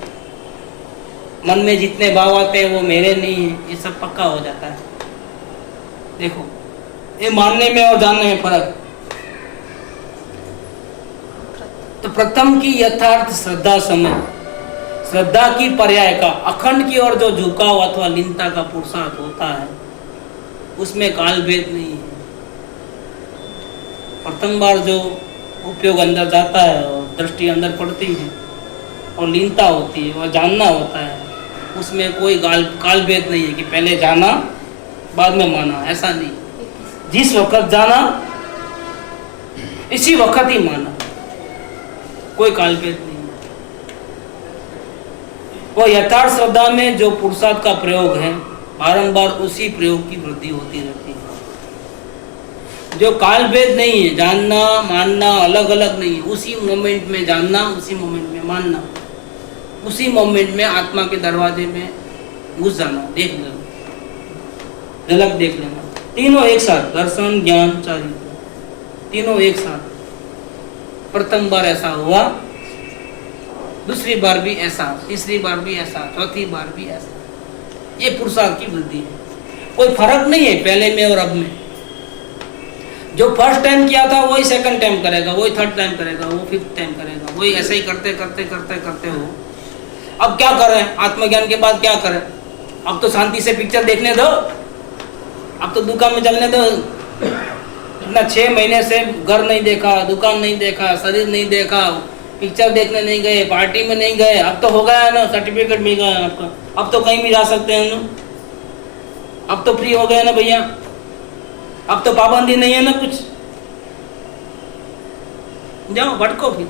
मन में जितने भाव आते हैं वो मेरे नहीं है, ये सब पक्का हो जाता है। देखो, ये मानने में और जानने में फर्क। तो प्रथम की यथार्थ श्रद्धा समय, श्रद्धा की पर्याय का अखंड की ओर जो झुकाव अथवा लीनता का पुरुषार्थ होता है उसमें काल भेद नहीं है। प्रथम बार जो उपयोग अंदर जाता है और दृष्टि अंदर पड़ती है और लीनता होती है और जानना होता है, उसमें कोई काल भेद नहीं है कि पहले जाना बाद में माना, ऐसा नहीं। जिस वक्त जाना इसी वक्त ही माना, कोई काल भेद नहीं। वो यथार्थ श्रद्धा में जो पुरुषार्थ का प्रयोग है बारंबार उसी प्रयोग की वृद्धि होती रहती है। जो काल भेद नहीं है, जानना मानना अलग अलग नहीं है, उसी मोमेंट में जानना, उसी मोमेंट में मानना, उसी मोमेंट में आत्मा के दरवाजे में घुस जाना, देख लेना, झलक देख लेना। तीनों एक साथ, दर्शन ज्ञान चारित्र, तीनों एक साथ। प्रथम बार ऐसा हुआ, दूसरी बार भी ऐसा, तीसरी बार भी ऐसा, चौथी बार भी ऐसा। ये पुरुषार्थ की वृद्धि है। कोई फर्क नहीं है पहले में और अब में। जो फर्स्ट टाइम किया था वही सेकंड टाइम करेगा, वही थर्ड टाइम करेगा, वो फिफ्थ टाइम करेगा, वही ऐसे ही करते करते करते करते हो। अब क्या करें? आत्मज्ञान के बाद क्या करें? अब तो शांति से पिक्चर देखने दो, अब तो दुकान में चलने दो। इतना 6 महीने से घर नहीं देखा, दुकान नहीं देखा, शरीर नहीं देखा, पिक्चर देखने नहीं गए, पार्टी में नहीं गए, अब तो हो गया ना, सर्टिफिकेट मिल गया आपका, अब तो कहीं भी जा सकते हैं ना, अब तो फ्री हो गए ना भैया, अब तो पाबंदी नहीं है ना कुछ। जाओ भटको फिर।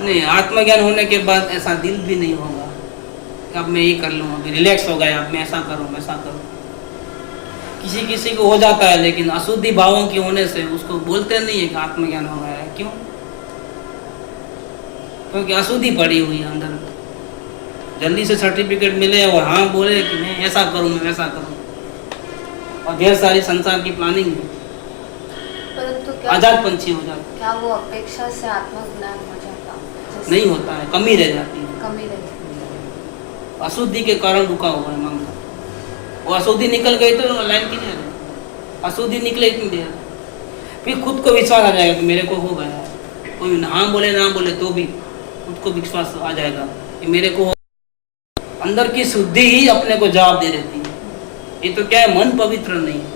नहीं, आत्मज्ञान होने के बाद ऐसा दिल भी नहीं होगा कि अब मैं ये कर लूँ, अभी रिलैक्स हो गया, अब मैं ऐसा करूँ वैसा करूँ। किसी किसी को हो जाता है, लेकिन अशुद्धि भावों की होने से उसको बोलते नहीं है कि आत्मज्ञान हो गया है। क्यों? क्योंकि अशुद्धि पड़ी हुई है अंदर। जल्दी से सर्टिफिकेट मिले और हाँ बोले कि मैं ऐसा करूँ, मैं वैसा करूँ, और ढेर सारी संसार की प्लानिंग है, परंतु आजाद पंछी हो जाता। क्या वो अपेक्षा से आत्मज्ञान हो जाता? नहीं होता है, कमी रह जाती है, कमी रह जाती है। अशुद्धि के कारण रुका हुआ है मामला। वो अशुद्धि निकल गई तो लाइन की नहीं, अशुद्धि निकले इतनी देर, फिर खुद को विश्वास आ जाएगा कि मेरे को हो गया है। कोई हाँ बोले ना बोले तो भी खुद को विश्वास आ जाएगा कि मेरे को। अंदर की शुद्धि ही अपने को जवाब दे देती है। ये तो क्या है, मन पवित्र नहीं है।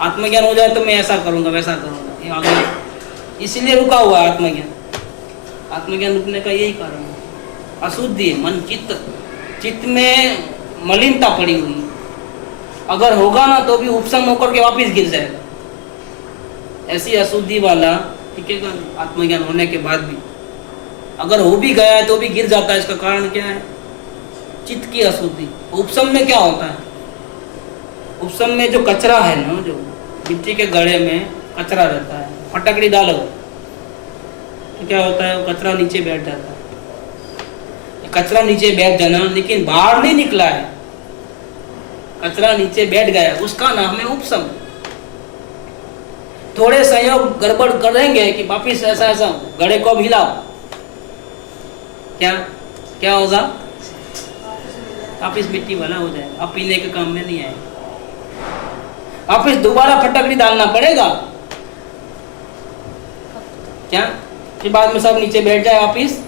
आत्मज्ञान हो जाए तो मैं ऐसा करूंगा वैसा करूंगा, ये आगे इसीलिए रुका हुआ है आत्मज्ञान। आत्मज्ञान रुकने का यही कारण है, अशुद्धि है मन, चित्त में मलिनता पड़ी हुई। अगर होगा ना तो भी उपशम होकर के वापिस गिर जाएगा। ऐसी अशुद्धि वाला टिकेगा आत्मज्ञान होने के बाद भी। अगर हो भी गया है तो भी गिर जाता है। इसका कारण क्या है? चित्त की अशुद्धि। उपशम में क्या होता है? उपशम में जो कचरा है ना, जो मिट्टी के गड्ढे में कचरा रहता है, फटकड़ी डालो तो क्या होता है? वो कचरा नीचे बैठ जाता है। कचरा नीचे बैठ जाना, लेकिन बाहर नहीं निकला है, कचरा नीचे बैठ गया, उसका नाम है उपशम। थोड़े संयोग गड़बड़ करेंगे कि वापिस ऐसा ऐसा गड्ढे को हिलाओ, क्या क्या होगा? वापिस मिट्टी वाला हो जाएगा, अब पीने के काम में नहीं आएगा। वापिस दोबारा फटकड़ी डालना पड़ेगा, क्या? फिर बाद में सब नीचे बैठ जाए वापिस,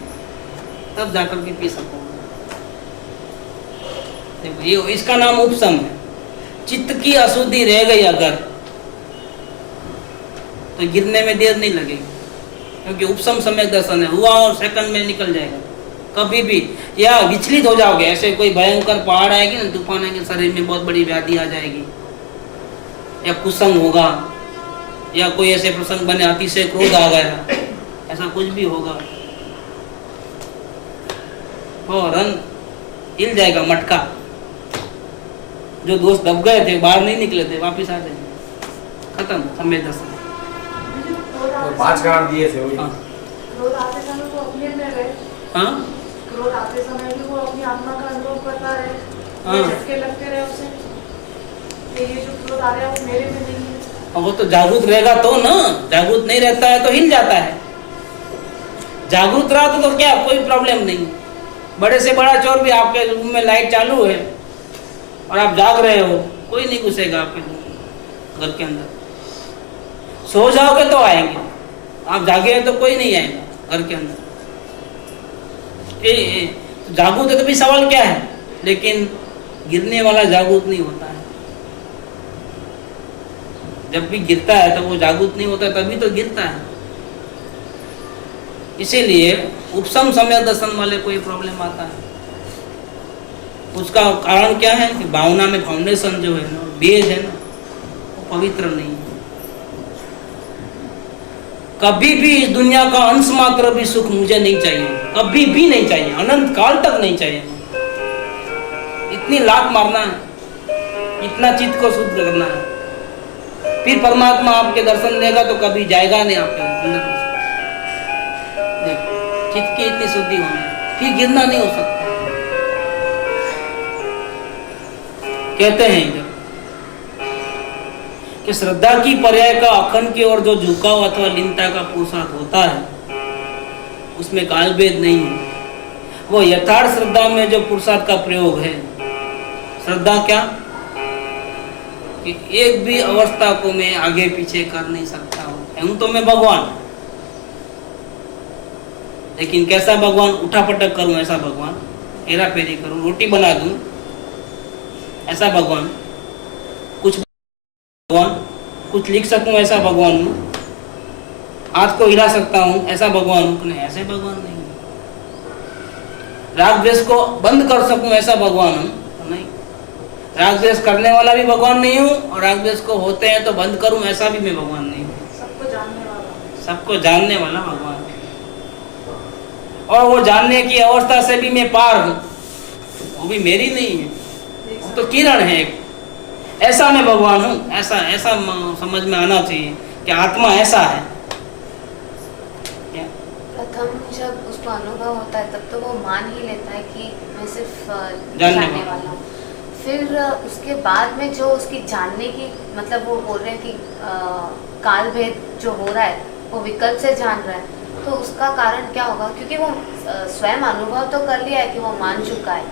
तब जाकर के पी सको। देखो ये इसका नाम उपशम है। चित्त की अशुद्धि रह गई अगर, तो गिरने में देर नहीं लगेगी, क्योंकि उपशम समय दर्शन है, हुआ और सेकंड में निकल जाएगा कभी भी। या विचलित हो जाओगे, ऐसे कोई भयंकर पहाड़ आएगी ना, तूफान आएंगे, शरीर में बहुत बड़ी व्याधि आ जाएगी, या कुसंग होगा, या कोई ऐसे प्रसंग बने अतिशय क्रोध आ गया, ऐसा कुछ भी होगा, फौरन हिल जाएगा मटका। जो दोस्त दब गए थे, बाहर नहीं निकले थे, वापिस आ जाएंगे, खत्म समय दर्शन। 5 कारण दिए थे वही। क्रोध आते समय वो अपने में रहे। हाँ, क्रोध आते समय भी वो अपनी आत्मा का अनुभव करता रहे, हाँ। झटके लगते रहे उसे कि ये जो क्रोध आ रहा है वो मेरे में नहीं है। और वो तो जागरूक रहेगा तो ना, जागरूक नहीं रहता है तो हिल जाता है। जागरूक रहा तो क्या, कोई प्रॉब्लम नहीं। बड़े से बड़ा चोर भी आपके रूम में लाइट चालू है और आप जाग रहे हो, कोई नहीं घुसेगा आपके घर के अंदर। सो जाओगे तो आएंगे, आप जागे हैं तो कोई नहीं आएगा घर के अंदर। जागरूक है तो भी सवाल क्या है, लेकिन गिरने वाला जागरूक नहीं होता है। जब भी गिरता है तो वो जागरूक नहीं होता, तभी तो गिरता है। इसीलिए उपशम सम्यक दर्शन वाले को ये प्रॉब्लम आता है। उसका कारण क्या है कि भावना में फाउंडेशन जो है ना, बेज है ना, वो पवित्र नहीं है। कभी भी इस दुनिया का अंश मात्र भी सुख मुझे नहीं चाहिए, कभी भी नहीं चाहिए, अनंत काल तक नहीं चाहिए। इतनी लात मारना है, इतना चित्त को शुद्ध करना है, फिर परमात्मा आपके दर्शन देगा तो कभी जाएगा नहीं आपके अंदर। चित्त की इतनी शुद्धि होनी, फिर गिरना नहीं हो सकता। कहते हैं इधर कि श्रद्धा की पर्याय का अखंड की ओर जो झुकाव अथवा लीनता का पुरुषार्थ होता है, उसमें कालभेद नहीं है। वो यथार्थ श्रद्धा में जो पुरुषार्थ का प्रयोग है, श्रद्धा क्या कि एक भी अवस्था को मैं आगे पीछे कर नहीं सकता हूं तो मैं भगवान, लेकिन कैसा भगवान? उठा पटक करूं ऐसा भगवान, हेरा फेरी करूं, रोटी बना दूं ऐसा भगवान, कुछ लिख सकूं ऐसा भगवान हूं, हाथ को हिला सकता हूं ऐसा भगवान हूं? नहीं, ऐसे भगवान नहीं। राग द्वेष को बंद कर सकूं ऐसा भगवान हूं? नहीं। राग द्वेष करने वाला भी भगवान नहीं हूं, और राग द्वेष को होते हैं तो बंद करूं ऐसा भी मैं भगवान नहीं हूं। सबको जानने वाला, सबको जानने वाला भगवान, और वो जानने की अवस्था से भी मैं पार हूं, वो भी मेरी नहीं है, वो तो किरण है एक। ऐसा मैं भगवान हूँ, ऐसा ऐसा समझ में आना चाहिए कि आत्मा ऐसा है। प्रथम जब उसको अनुभव होता है तब तो वो मान ही लेता है कि मैं सिर्फ जानने वाला हूँ। फिर उसके बाद में जो उसकी जानने की, मतलब वो बोल रहे हैं कि काल भेद जो हो रहा है वो विकल्प से जान रहा है, तो उसका कारण क्या होगा? क्योंकि वो स्वयं अनुभव तो कर लिया है कि वो मान चुका है,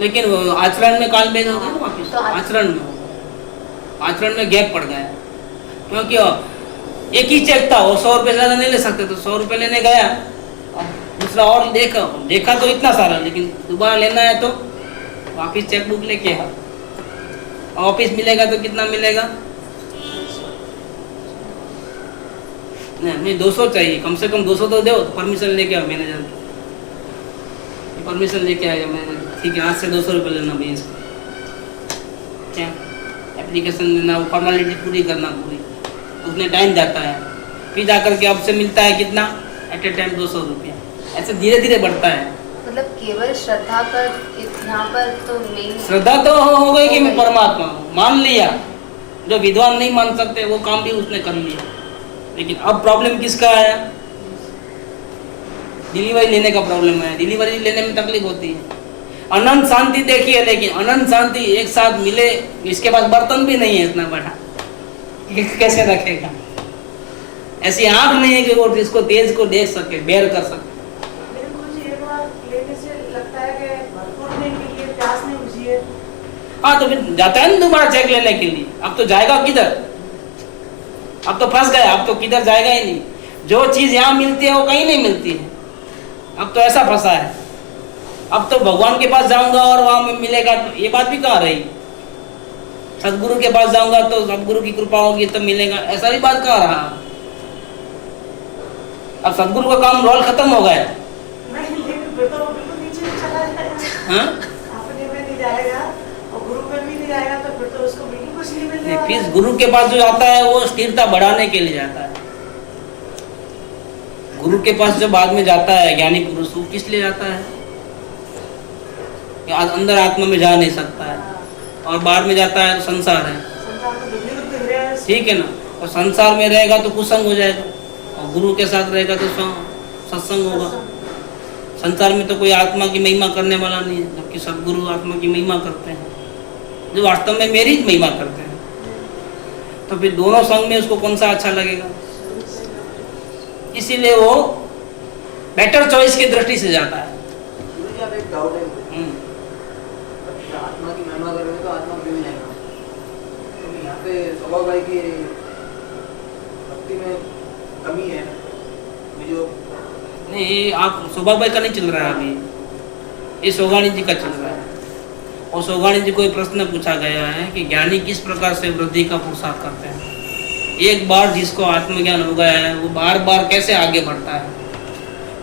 लेकिन आचरण में काल भेद होगा ना वापिस, तो आचरण में गैप पड़ गया, क्योंकि एक ही चेक था, वो 100 रुपये ज्यादा नहीं ले सकते, तो 100 रुपये लेने गया, दूसरा और देखा तो इतना सारा, लेकिन दोबारा लेना है तो वापिस चेक बुक लेके वापिस मिलेगा तो कितना मिलेगा? नहीं 200 चाहिए, कम से कम 200 तो दो, तो परमिशन लेके आओ मैनेजर, परमिशन लेके आया मैंने, ठीक है आज से 200 रुपये लेना भैया इसको, क्या एप्लीकेशन देना, वो फॉर्मेलिटी पूरी करना पूरी, उसमें टाइम जाता है, फिर जाकर के अब से मिलता है कितना? एट ए टाइम 200 रुपया। ऐसे धीरे धीरे बढ़ता है। मतलब केवल श्रद्धा पर, यहाँ पर तो मेन श्रद्धा तो हो गई कि मैं परमात्मा हूँ, मान लिया। जो विद्वान नहीं मान सकते वो काम भी उसने कर लिया, लेकिन अब प्रॉब्लम किसका आया? डिलीवरी लेने का प्रॉब्लम है, डिलीवरी लेने में तकलीफ होती है। अनंत शांति देखिए, लेकिन अनंत शांति एक साथ मिले, इसके पास बर्तन भी नहीं है इतना बड़ा, कैसे रखेगा? ऐसी आंख नहीं है कि वो इसको तेज को देख सके, बेर कर सके। लेकिन कुछ ये बात लेने से लगता है कि भरपूर नहीं के लिए प्यास नहीं बुझी है। हाँ तो फिर जाता है ना दोबारा चेक लेने के लिए, अब तो जाएगा किधर? अब तो फंस गया, अब तो किधर जाएगा ही नहीं। जो चीज यहाँ मिलती है वो कहीं नहीं मिलती है, अब तो ऐसा फंसा है। अब तो भगवान के पास जाऊंगा और वहां मिलेगा, तो ये बात भी कहाँ रही? सदगुरु के पास जाऊंगा तो सदगुरु की कृपा होगी तो मिलेगा, ऐसा भी बात कहाँ रहा? अब सदगुरु का काम रोल खत्म हो गया। नहीं, लेकिन फिर तो वो बिल्कुल नीचे नहीं चला जाएगा। हाँ? अपने में नहीं जाएगा और गुरु में भी नहीं जाएगा, तो फिर तो उसको बिल्कुल कुछ नहीं मिलने वाला। फिर गुरु के पास जो जाता है वो स्थिरता बढ़ाने के लिए जाता है। गुरु के पास जो बाद में जाता है ज्ञानी पुरुष, वो किस लिए जाता है? अंदर आत्मा में जा नहीं सकता है, और बाहर में जाता है तो संसार है, ठीक है ना? और संसार में रहेगा तो कुसंग हो जाएगा, और गुरु के साथ रहेगा तो सत्संग होगा। संसार में तो कोई आत्मा की महिमा करने वाला नहीं है, जबकि सदगुरु आत्मा की महिमा करते हैं, जो वास्तव में मेरी महिमा करते हैं। तो फिर दोनों संग में उसको कौन सा अच्छा लगेगा? इसीलिए वो बेटर चॉइस की दृष्टि से जाता है। एक डाउट है, आत्मा की महिमा करोगे तो आत्मा भी मिलेगा, तो यहाँ पे स्वभाव भाई की योग। नहीं, ये आप शोभा भाई का नहीं चल रहा है अभी, ये सोगानी जी का चल रहा है। और सोगानी जी को एक प्रश्न पूछा गया है कि ज्ञानी किस प्रकार से वृद्धि का पुरुषार्थ करते हैं। एक बार जिसको आत्मज्ञान हो गया है वो बार बार कैसे आगे बढ़ता है,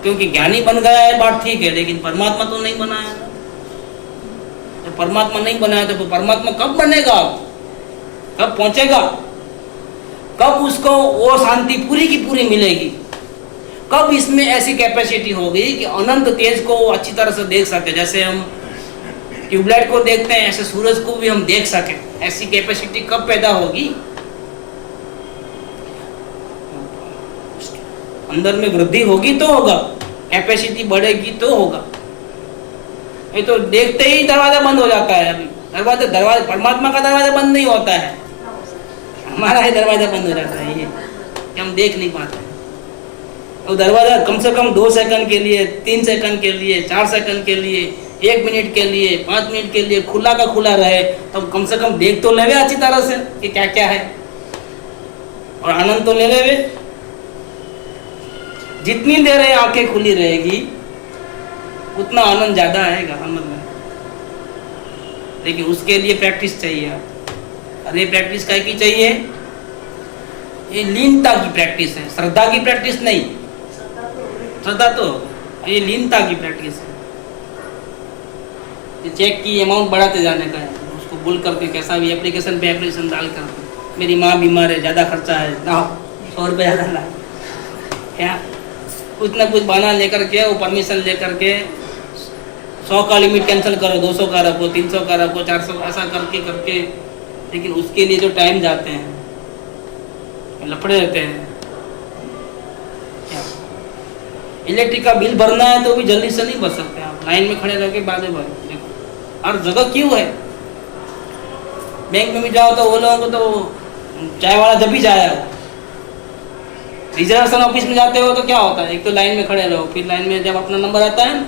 क्योंकि ज्ञानी बन गया है बात ठीक है, लेकिन परमात्मा तो नहीं बना है। तो परमात्मा नहीं बना है तो परमात्मा कब बनेगा, कब पहुंचेगा, कब उसको वो शांति पूरी की पूरी मिलेगी, कब इसमें ऐसी कैपेसिटी होगी कि अनंत तेज को वो अच्छी तरह से देख सके। जैसे हम ट्यूबलाइट को देखते हैं ऐसे सूरज को भी हम देख सके, ऐसी कैपेसिटी कब पैदा होगी। अंदर में वृद्धि होगी तो होगा, कैपेसिटी बढ़ेगी तो होगा। ये तो देखते ही दरवाजा बंद हो जाता है। अभी दरवाजा परमात्मा का दरवाजा बंद नहीं होता है, हमारा ही दरवाजा बंद हो जाता है, ये कि हम देख नहीं पाते। तो दरवाजा कम से कम 2 सेकंड के लिए, 3 सेकंड के लिए, 4 सेकंड के लिए, 1 मिनट के लिए, 5 मिनट के लिए खुला का खुला रहे, तो कम से कम देख तो लेवे अच्छी तरह से कि क्या क्या है, और आनंद तो ले लेवे। जितनी देर आंखें खुली रहेगी उतना आनंद ज्यादा आएगा समझ में, लेकिन उसके लिए प्रैक्टिस चाहिए। अरे प्रैक्टिस क्या की चाहिए, ये लीनता की प्रैक्टिस है, श्रद्धा की प्रैक्टिस नहीं। श्रद्धा तो ये लीनता की प्रैक्टिस है, ये चेक की अमाउंट बढ़ाते जाने का है, उसको बोल करके कैसा भी एप्लीकेशन पे एप्लीकेशन डाल करके मेरी माँ बीमार है, ज़्यादा खर्चा है ना, 100 रुपये ज़्यादा ना, क्या कुछ ना कुछ बहाना लेकर के वो परमिशन लेकर के 100 का लिमिट कैंसिल करो, 200 का रखो, 300 का रखो, 400 ऐसा करके करके, लेकिन उसके लिए जो टाइम जाते हैं लफड़े रहते हैं। इलेक्ट्रिक का बिल भरना है तो भी जल्दी से नहीं भर सकते आप, लाइन में खड़े रह के बाजू भर। देखो हर जगह क्यों है, बैंक में भी जाओ तो वो लोगों को तो चाय वाला जब भी जाए, रिजर्वेशन ऑफिस में जाते हो तो क्या होता है, एक तो लाइन में खड़े रहो, फिर लाइन में जब अपना नंबर आता है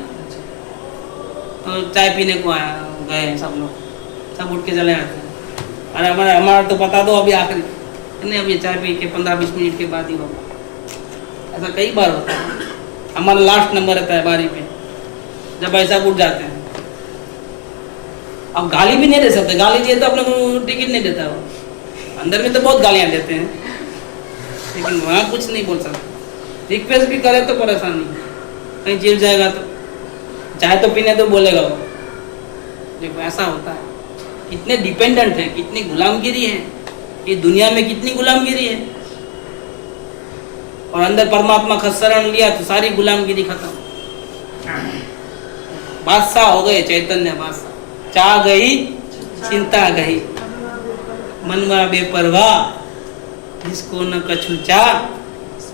तो चाय पीने को आया गए सब लोग, सब उठ के चले जाते हैं। अरे हमारा तो बता दो अभी आखिरी, नहीं अभी चाय पी के 15-20 मिनट के बाद ही होगा। ऐसा कई बार होता है, हमारा लास्ट नंबर रहता है बारी पे, जब ऐसा उठ जाते हैं। अब गाली भी नहीं दे सकते, गाली दिए तो अपने को टिकट नहीं देता वो, अंदर में तो बहुत गालियां देते हैं, लेकिन वहाँ कुछ नहीं बोल सकते। रिक्वेस्ट भी करे तो परेशानी, कहीं जेल जाएगा तो चाहे तो पीने तो बोलेगा वो। देखो ऐसा होता है, कितने डिपेंडेंट है, कितनी गुलामगिरी है, ये दुनिया में कितनी गुलामगिरी है। और अंदर परमात्मा का शरण लिया तो सारी गुलामगिरी खत्म, बादशाह हो गए, चैतन्य बादशाह। चाह गई चिंता गई, मनवा बेपरवाह, जिसको न कछु चाह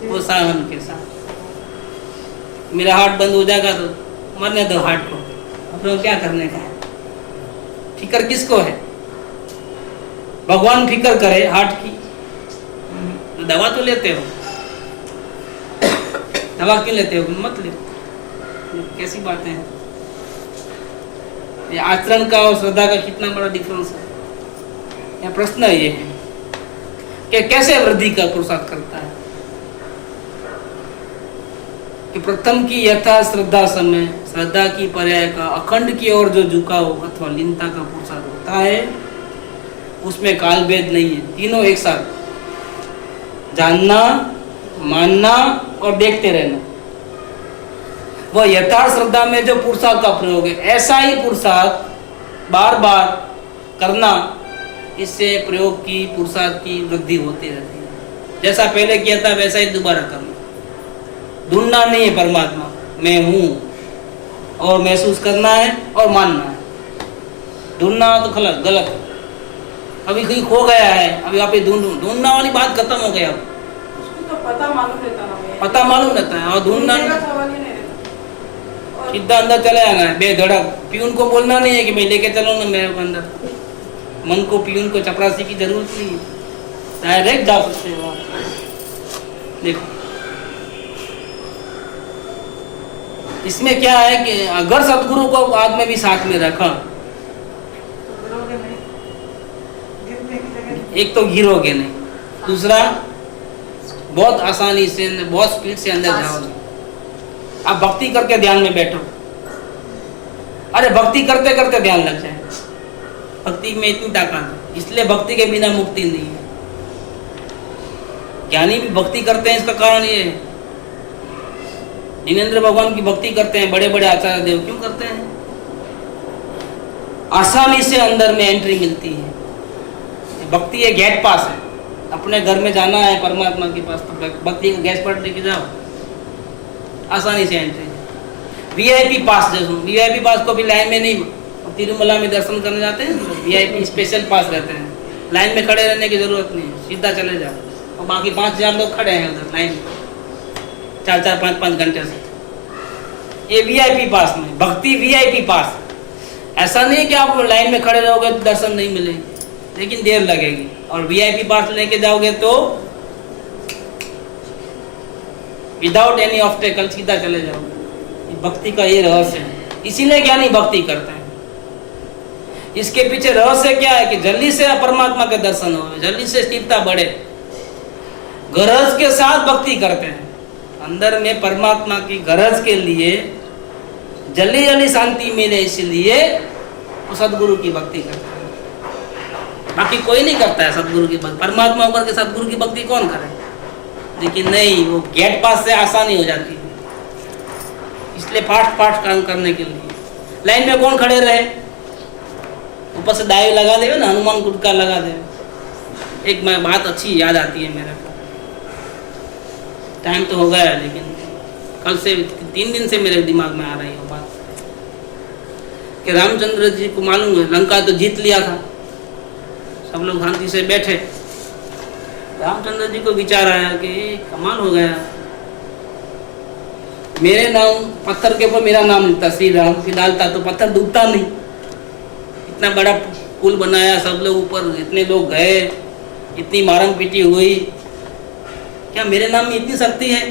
वो सावन के साथ। मेरा हार्ट बंद हो जाएगा तो मरने दो हार्ट को, अपने क्या करने का है, फिक्र किसको है, भगवान फिक्र करे हार्ट की। तो दवा तो लेते हो, दवा क्यों लेते हो, मत लो, कैसी बातें हैं। ये आचरण का और श्रद्धा का कितना बड़ा डिफरेंस है। यह प्रश्न ये है कि कैसे वृद्धि का पुरुषार्थ करता है, कि प्रथम की यथा श्रद्धा समय, श्रद्धा की पर्याय का अखंड की ओर जो झुकाव अथवा लीनता का पुरुषार्थ होता है, उसमें काल भेद नहीं है। तीनों एक साथ, जानना, मानना और देखते रहना, वह यथा श्रद्धा में जो पुरुषार्थ का प्रयोग है, ऐसा ही पुरुषार्थ बार बार करना, इससे प्रयोग की पुरुषार्थ की वृद्धि होती रहती है। जैसा पहले किया था वैसा ही दोबारा करना। ढूंढना नहीं है परमात्मा, मैं हूँ, और महसूस करना है और मानना है। ढूंढना तो गलत है, अभी कहीं खो गया है, अभी आप ढूंढना वाली बात खत्म हो गया। उसको तो पता मालूम रहता ना, पता मालूम रहता है, और ढूंढना सवाल ही नहीं रहता। सीधा अंदर चले आना है बेधड़क। प्यून को बोलना नहीं है कि मैं लेके चलो ना मेरे अंदर, मन को प्यून को चपरासी की जरूरत नहीं है, डायरेक्ट जा सकते हो। देखो इसमें क्या है कि अगर सदगुरु को बाद में भी साथ में रखा, एक तो गिरोगे नहीं, दूसरा बहुत आसानी से, बहुत स्पीड से अंदर जाओगे। आप भक्ति करके ध्यान में बैठो। अरे भक्ति करते करते ध्यान लग जाए। भक्ति में इतनी ताकत है, इसलिए भक्ति के बिना मुक्ति नहीं है। ज्ञानी भी भक्ति करते हैं, इसका कारण ये है। जिनेंद्र भगवान की भक्ति करते हैं, बड़े बड़े आचार्य देव क्यों करते हैं? आसानी से अंदर में एंट्री मिलती है। भक्ति एक गेट पास है। अपने घर में जाना है परमात्मा के पास, तो भक्ति का गैस पर लेके जाओ, आसानी से एंट्री। वीआईपी पास, जैसे वीआईपी पास को भी लाइन में नहीं, तिरुमला में दर्शन करने जाते हैं, वीआईपी स्पेशल पास रहते हैं, लाइन में खड़े रहने की जरूरत नहीं, सीधा चले जाओ। और बाकी 5000 लोग खड़े हैं उधर लाइन में 4-4, 5-5 घंटे से। ये वीआईपी पास में, भक्ति वीआईपी पास। ऐसा नहीं कि आप लाइन में खड़े रहोगे तो दर्शन नहीं मिलेगी, लेकिन देर लगेगी। और वीआईपी पास लेके जाओगे तो विदाउट एनी ऑब्स्टेकल सीधा चले जाओगे। भक्ति का ये रहस्य है, इसीलिए ज्ञानी भक्ति करते हैं। इसके पीछे रहस्य क्या है कि जल्दी से परमात्मा के दर्शन हो, जल्दी से स्थिरता बढ़े। गरज के साथ भक्ति करते हैं, अंदर में परमात्मा की गरज के लिए जल्दी जल्दी शांति मिले, इसलिए वो सदगुरु की भक्ति करते हैं। बाकी कोई नहीं करता है सदगुरु की भक्ति। परमात्मा होकर के सदगुरु की भक्ति कौन करे? लेकिन नहीं, वो गेट पास से आसानी हो जाती है। इसलिए फास्ट फास्ट काम करने के लिए लाइन में कौन खड़े रहे? ऊपर से दाई लगा देवे ना, हनुमान गुटका लगा देवे। एक बात अच्छी याद आती है मेरे को, टाइम तो हो गया लेकिन कल से 3 दिन से मेरे दिमाग में आ रही है बात कि रामचंद्र जी को मालूम है लंका तो जीत लिया था, सब लोग शांति से बैठे। रामचंद्र जी को विचार आया कि कमाल हो गया, मेरे नाम पत्थर के ऊपर मेरा नाम लिखता श्री राम की डालता तो पत्थर डूबता नहीं। इतना बड़ा पुल बनाया, सब लोग ऊपर, इतने लोग गए, इतनी मारम पीटी हुई, क्या मेरे नाम में इतनी शक्ति है?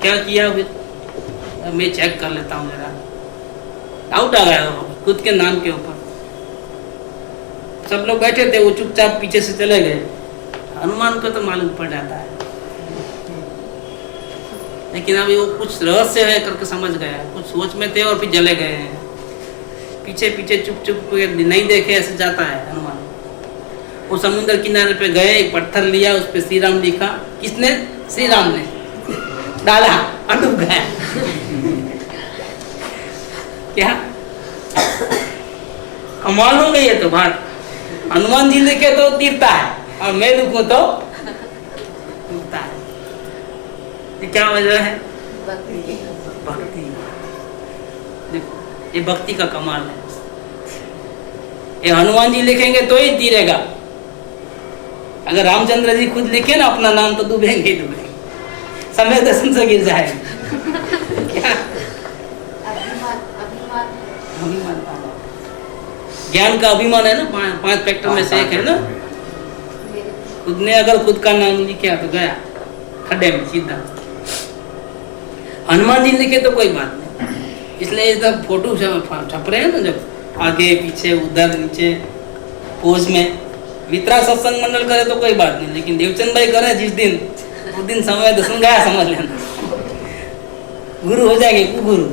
क्या किया फिर? मैं चेक कर लेता हूँ, मेरा डाउट आ गया खुद के नाम के ऊपर। सब लोग बैठे थे, वो चुपचाप पीछे से चले गए। हनुमान को तो मालूम पड़ जाता है, लेकिन अभी वो कुछ रहस्य है करके समझ गया, कुछ सोच में थे और फिर जले गए हैं। पीछे पीछे चुप चुप नहीं देखे ऐसे जाता है हनुमान। वो समुद्र किनारे पे गए, एक पत्थर लिया, उस पे श्री राम लिखा। किसने? श्री राम ने डाला और डूब गया। क्या कमाल हो गई है तो बात। हनुमान जी लिखे तो तीरता है और मैं लिखूं तो डूबता है। ये क्या वजह है? भक्ति। देखो ये भक्ति का कमाल है। ये हनुमान जी लिखेंगे तो ही तीरेगा, अगर रामचंद्र जी खुद लिखे ना अपना नाम तो डूबेंगे ही डूबेंगे, समय दर्शन से गिर जाएंगे। क्या अभिमान, ज्ञान का अभिमान है ना, 5 फैक्टर में से एक है ना। खुद ने अगर खुद का नाम लिखा तो गया खड्डे में सीधा। हनुमान जी लिखे तो कोई बात नहीं, इसलिए सब फोटो छप रहे हैं ना, जब आगे पीछे उधर नीचे पोज में। वितरा सत्संग मंडल करे तो कोई बात नहीं, लेकिन देवचंद भाई करे जिस दिन, उस दिन समय दर्शन गया समझ लेना, गुरु हो जाएंगे गुरु।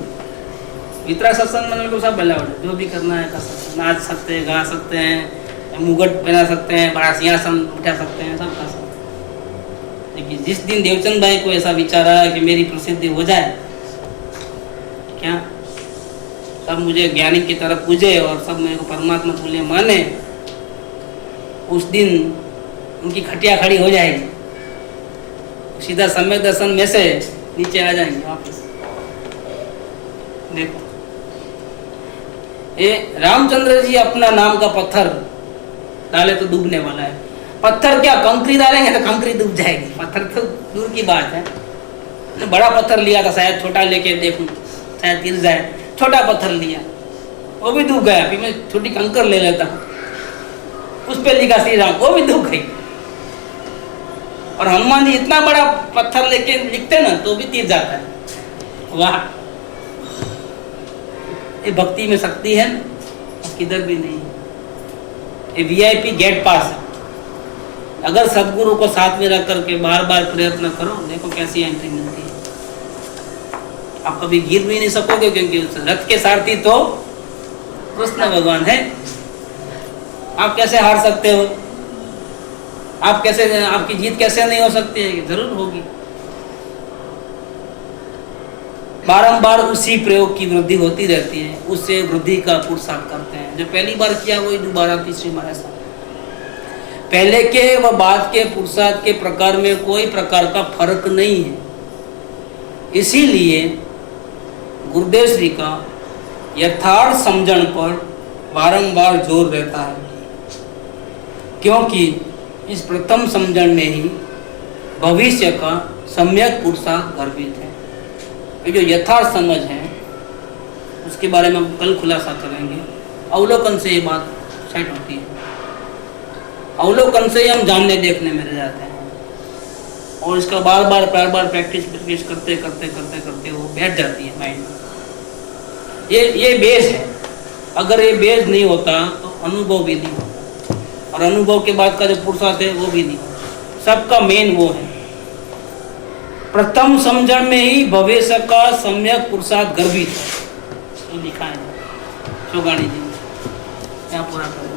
वितरा सत्संग मंडल को सब भला उठे, जो भी करना है कर सकते हैं, नाच सकते हैं, गा सकते हैं, मुगट पहना सकते हैं, बड़ा सिंहासन उठा सकते हैं, सब कर सकते हैं। लेकिन जिस दिन देवचंद भाई को ऐसा विचार आया कि मेरी प्रसिद्धि हो जाए, क्या सब मुझे ज्ञानी की तरफ पूजे और सब मेरे को परमात्मा तुल्य माने, उस दिन उनकी खटिया खड़ी हो जाएगी, सीधा समय दर्शन में से नीचे आ जाएंगे वापस। देखो ये रामचंद्र जी अपना नाम का पत्थर डाले तो डूबने वाला है। पत्थर क्या कंकरी डालेंगे तो कंकरी डूब जाएगी, पत्थर तो दूर की बात है। बड़ा पत्थर लिया था, शायद छोटा लेके देखूं शायद गिर जाए, छोटा पत्थर लिया वो भी डूब गया। फिर मैं छोटी कंकर ले लेता हूँ, उस पे लिखा श्री राम, वो भी डूब गई। और हनुमान जी इतना बड़ा पत्थर लेके लिखते ना तो भी तीर जाता है। वाह, ये भक्ति में शक्ति है ना, किधर भी नहीं। ये वीआईपी गेट पास है, अगर सदगुरु को साथ में रख करके बार बार प्रयत्न करो, देखो कैसी एंट्री मिलती है। आप कभी गिर भी नहीं सकोगे, क्योंकि उस रथ के सारथी तो कृष्ण भगवान है। आप कैसे हार सकते हो? आप कैसे, आपकी जीत कैसे नहीं हो सकती है? जरूर होगी। बारंबार उसी प्रयोग की वृद्धि होती रहती है, उससे वृद्धि का पुरुषार्थ करते हैं। जो पहली बार किया वही दोबारा तीसरी बार ऐसा। पहले के व बाद के पुरुषार्थ के प्रकार में कोई प्रकार का फर्क नहीं है। इसीलिए गुरुदेव श्री का यथार्थ समझण पर बारंबार जोर रहता है, क्योंकि इस प्रथम समझण में ही भविष्य का सम्यक पुरुषार्थ गर्भित है। ये जो यथार्थ समझ है उसके बारे में हम कल खुलासा करेंगे। अवलोकन से ये बात सेट होती है, अवलोकन से हम जानने देखने में रह जाते हैं, और इसका बार बार प्रैक्टिस करते करते करते करते वो बैठ जाती है माइंड में। ये बेस है। अगर ये बेस नहीं होता तो अनुभव भी नहीं होता, और अनुभव के बाद का जो पुरुषार्थ है वो भी नहीं होता। सबका मेन वो है, प्रथम समझण में ही भविष्य का सम्यक पुरुषार्थ गर्भित है। ये लिखा है चौगाड़ी जी, यहाँ पूरा करें।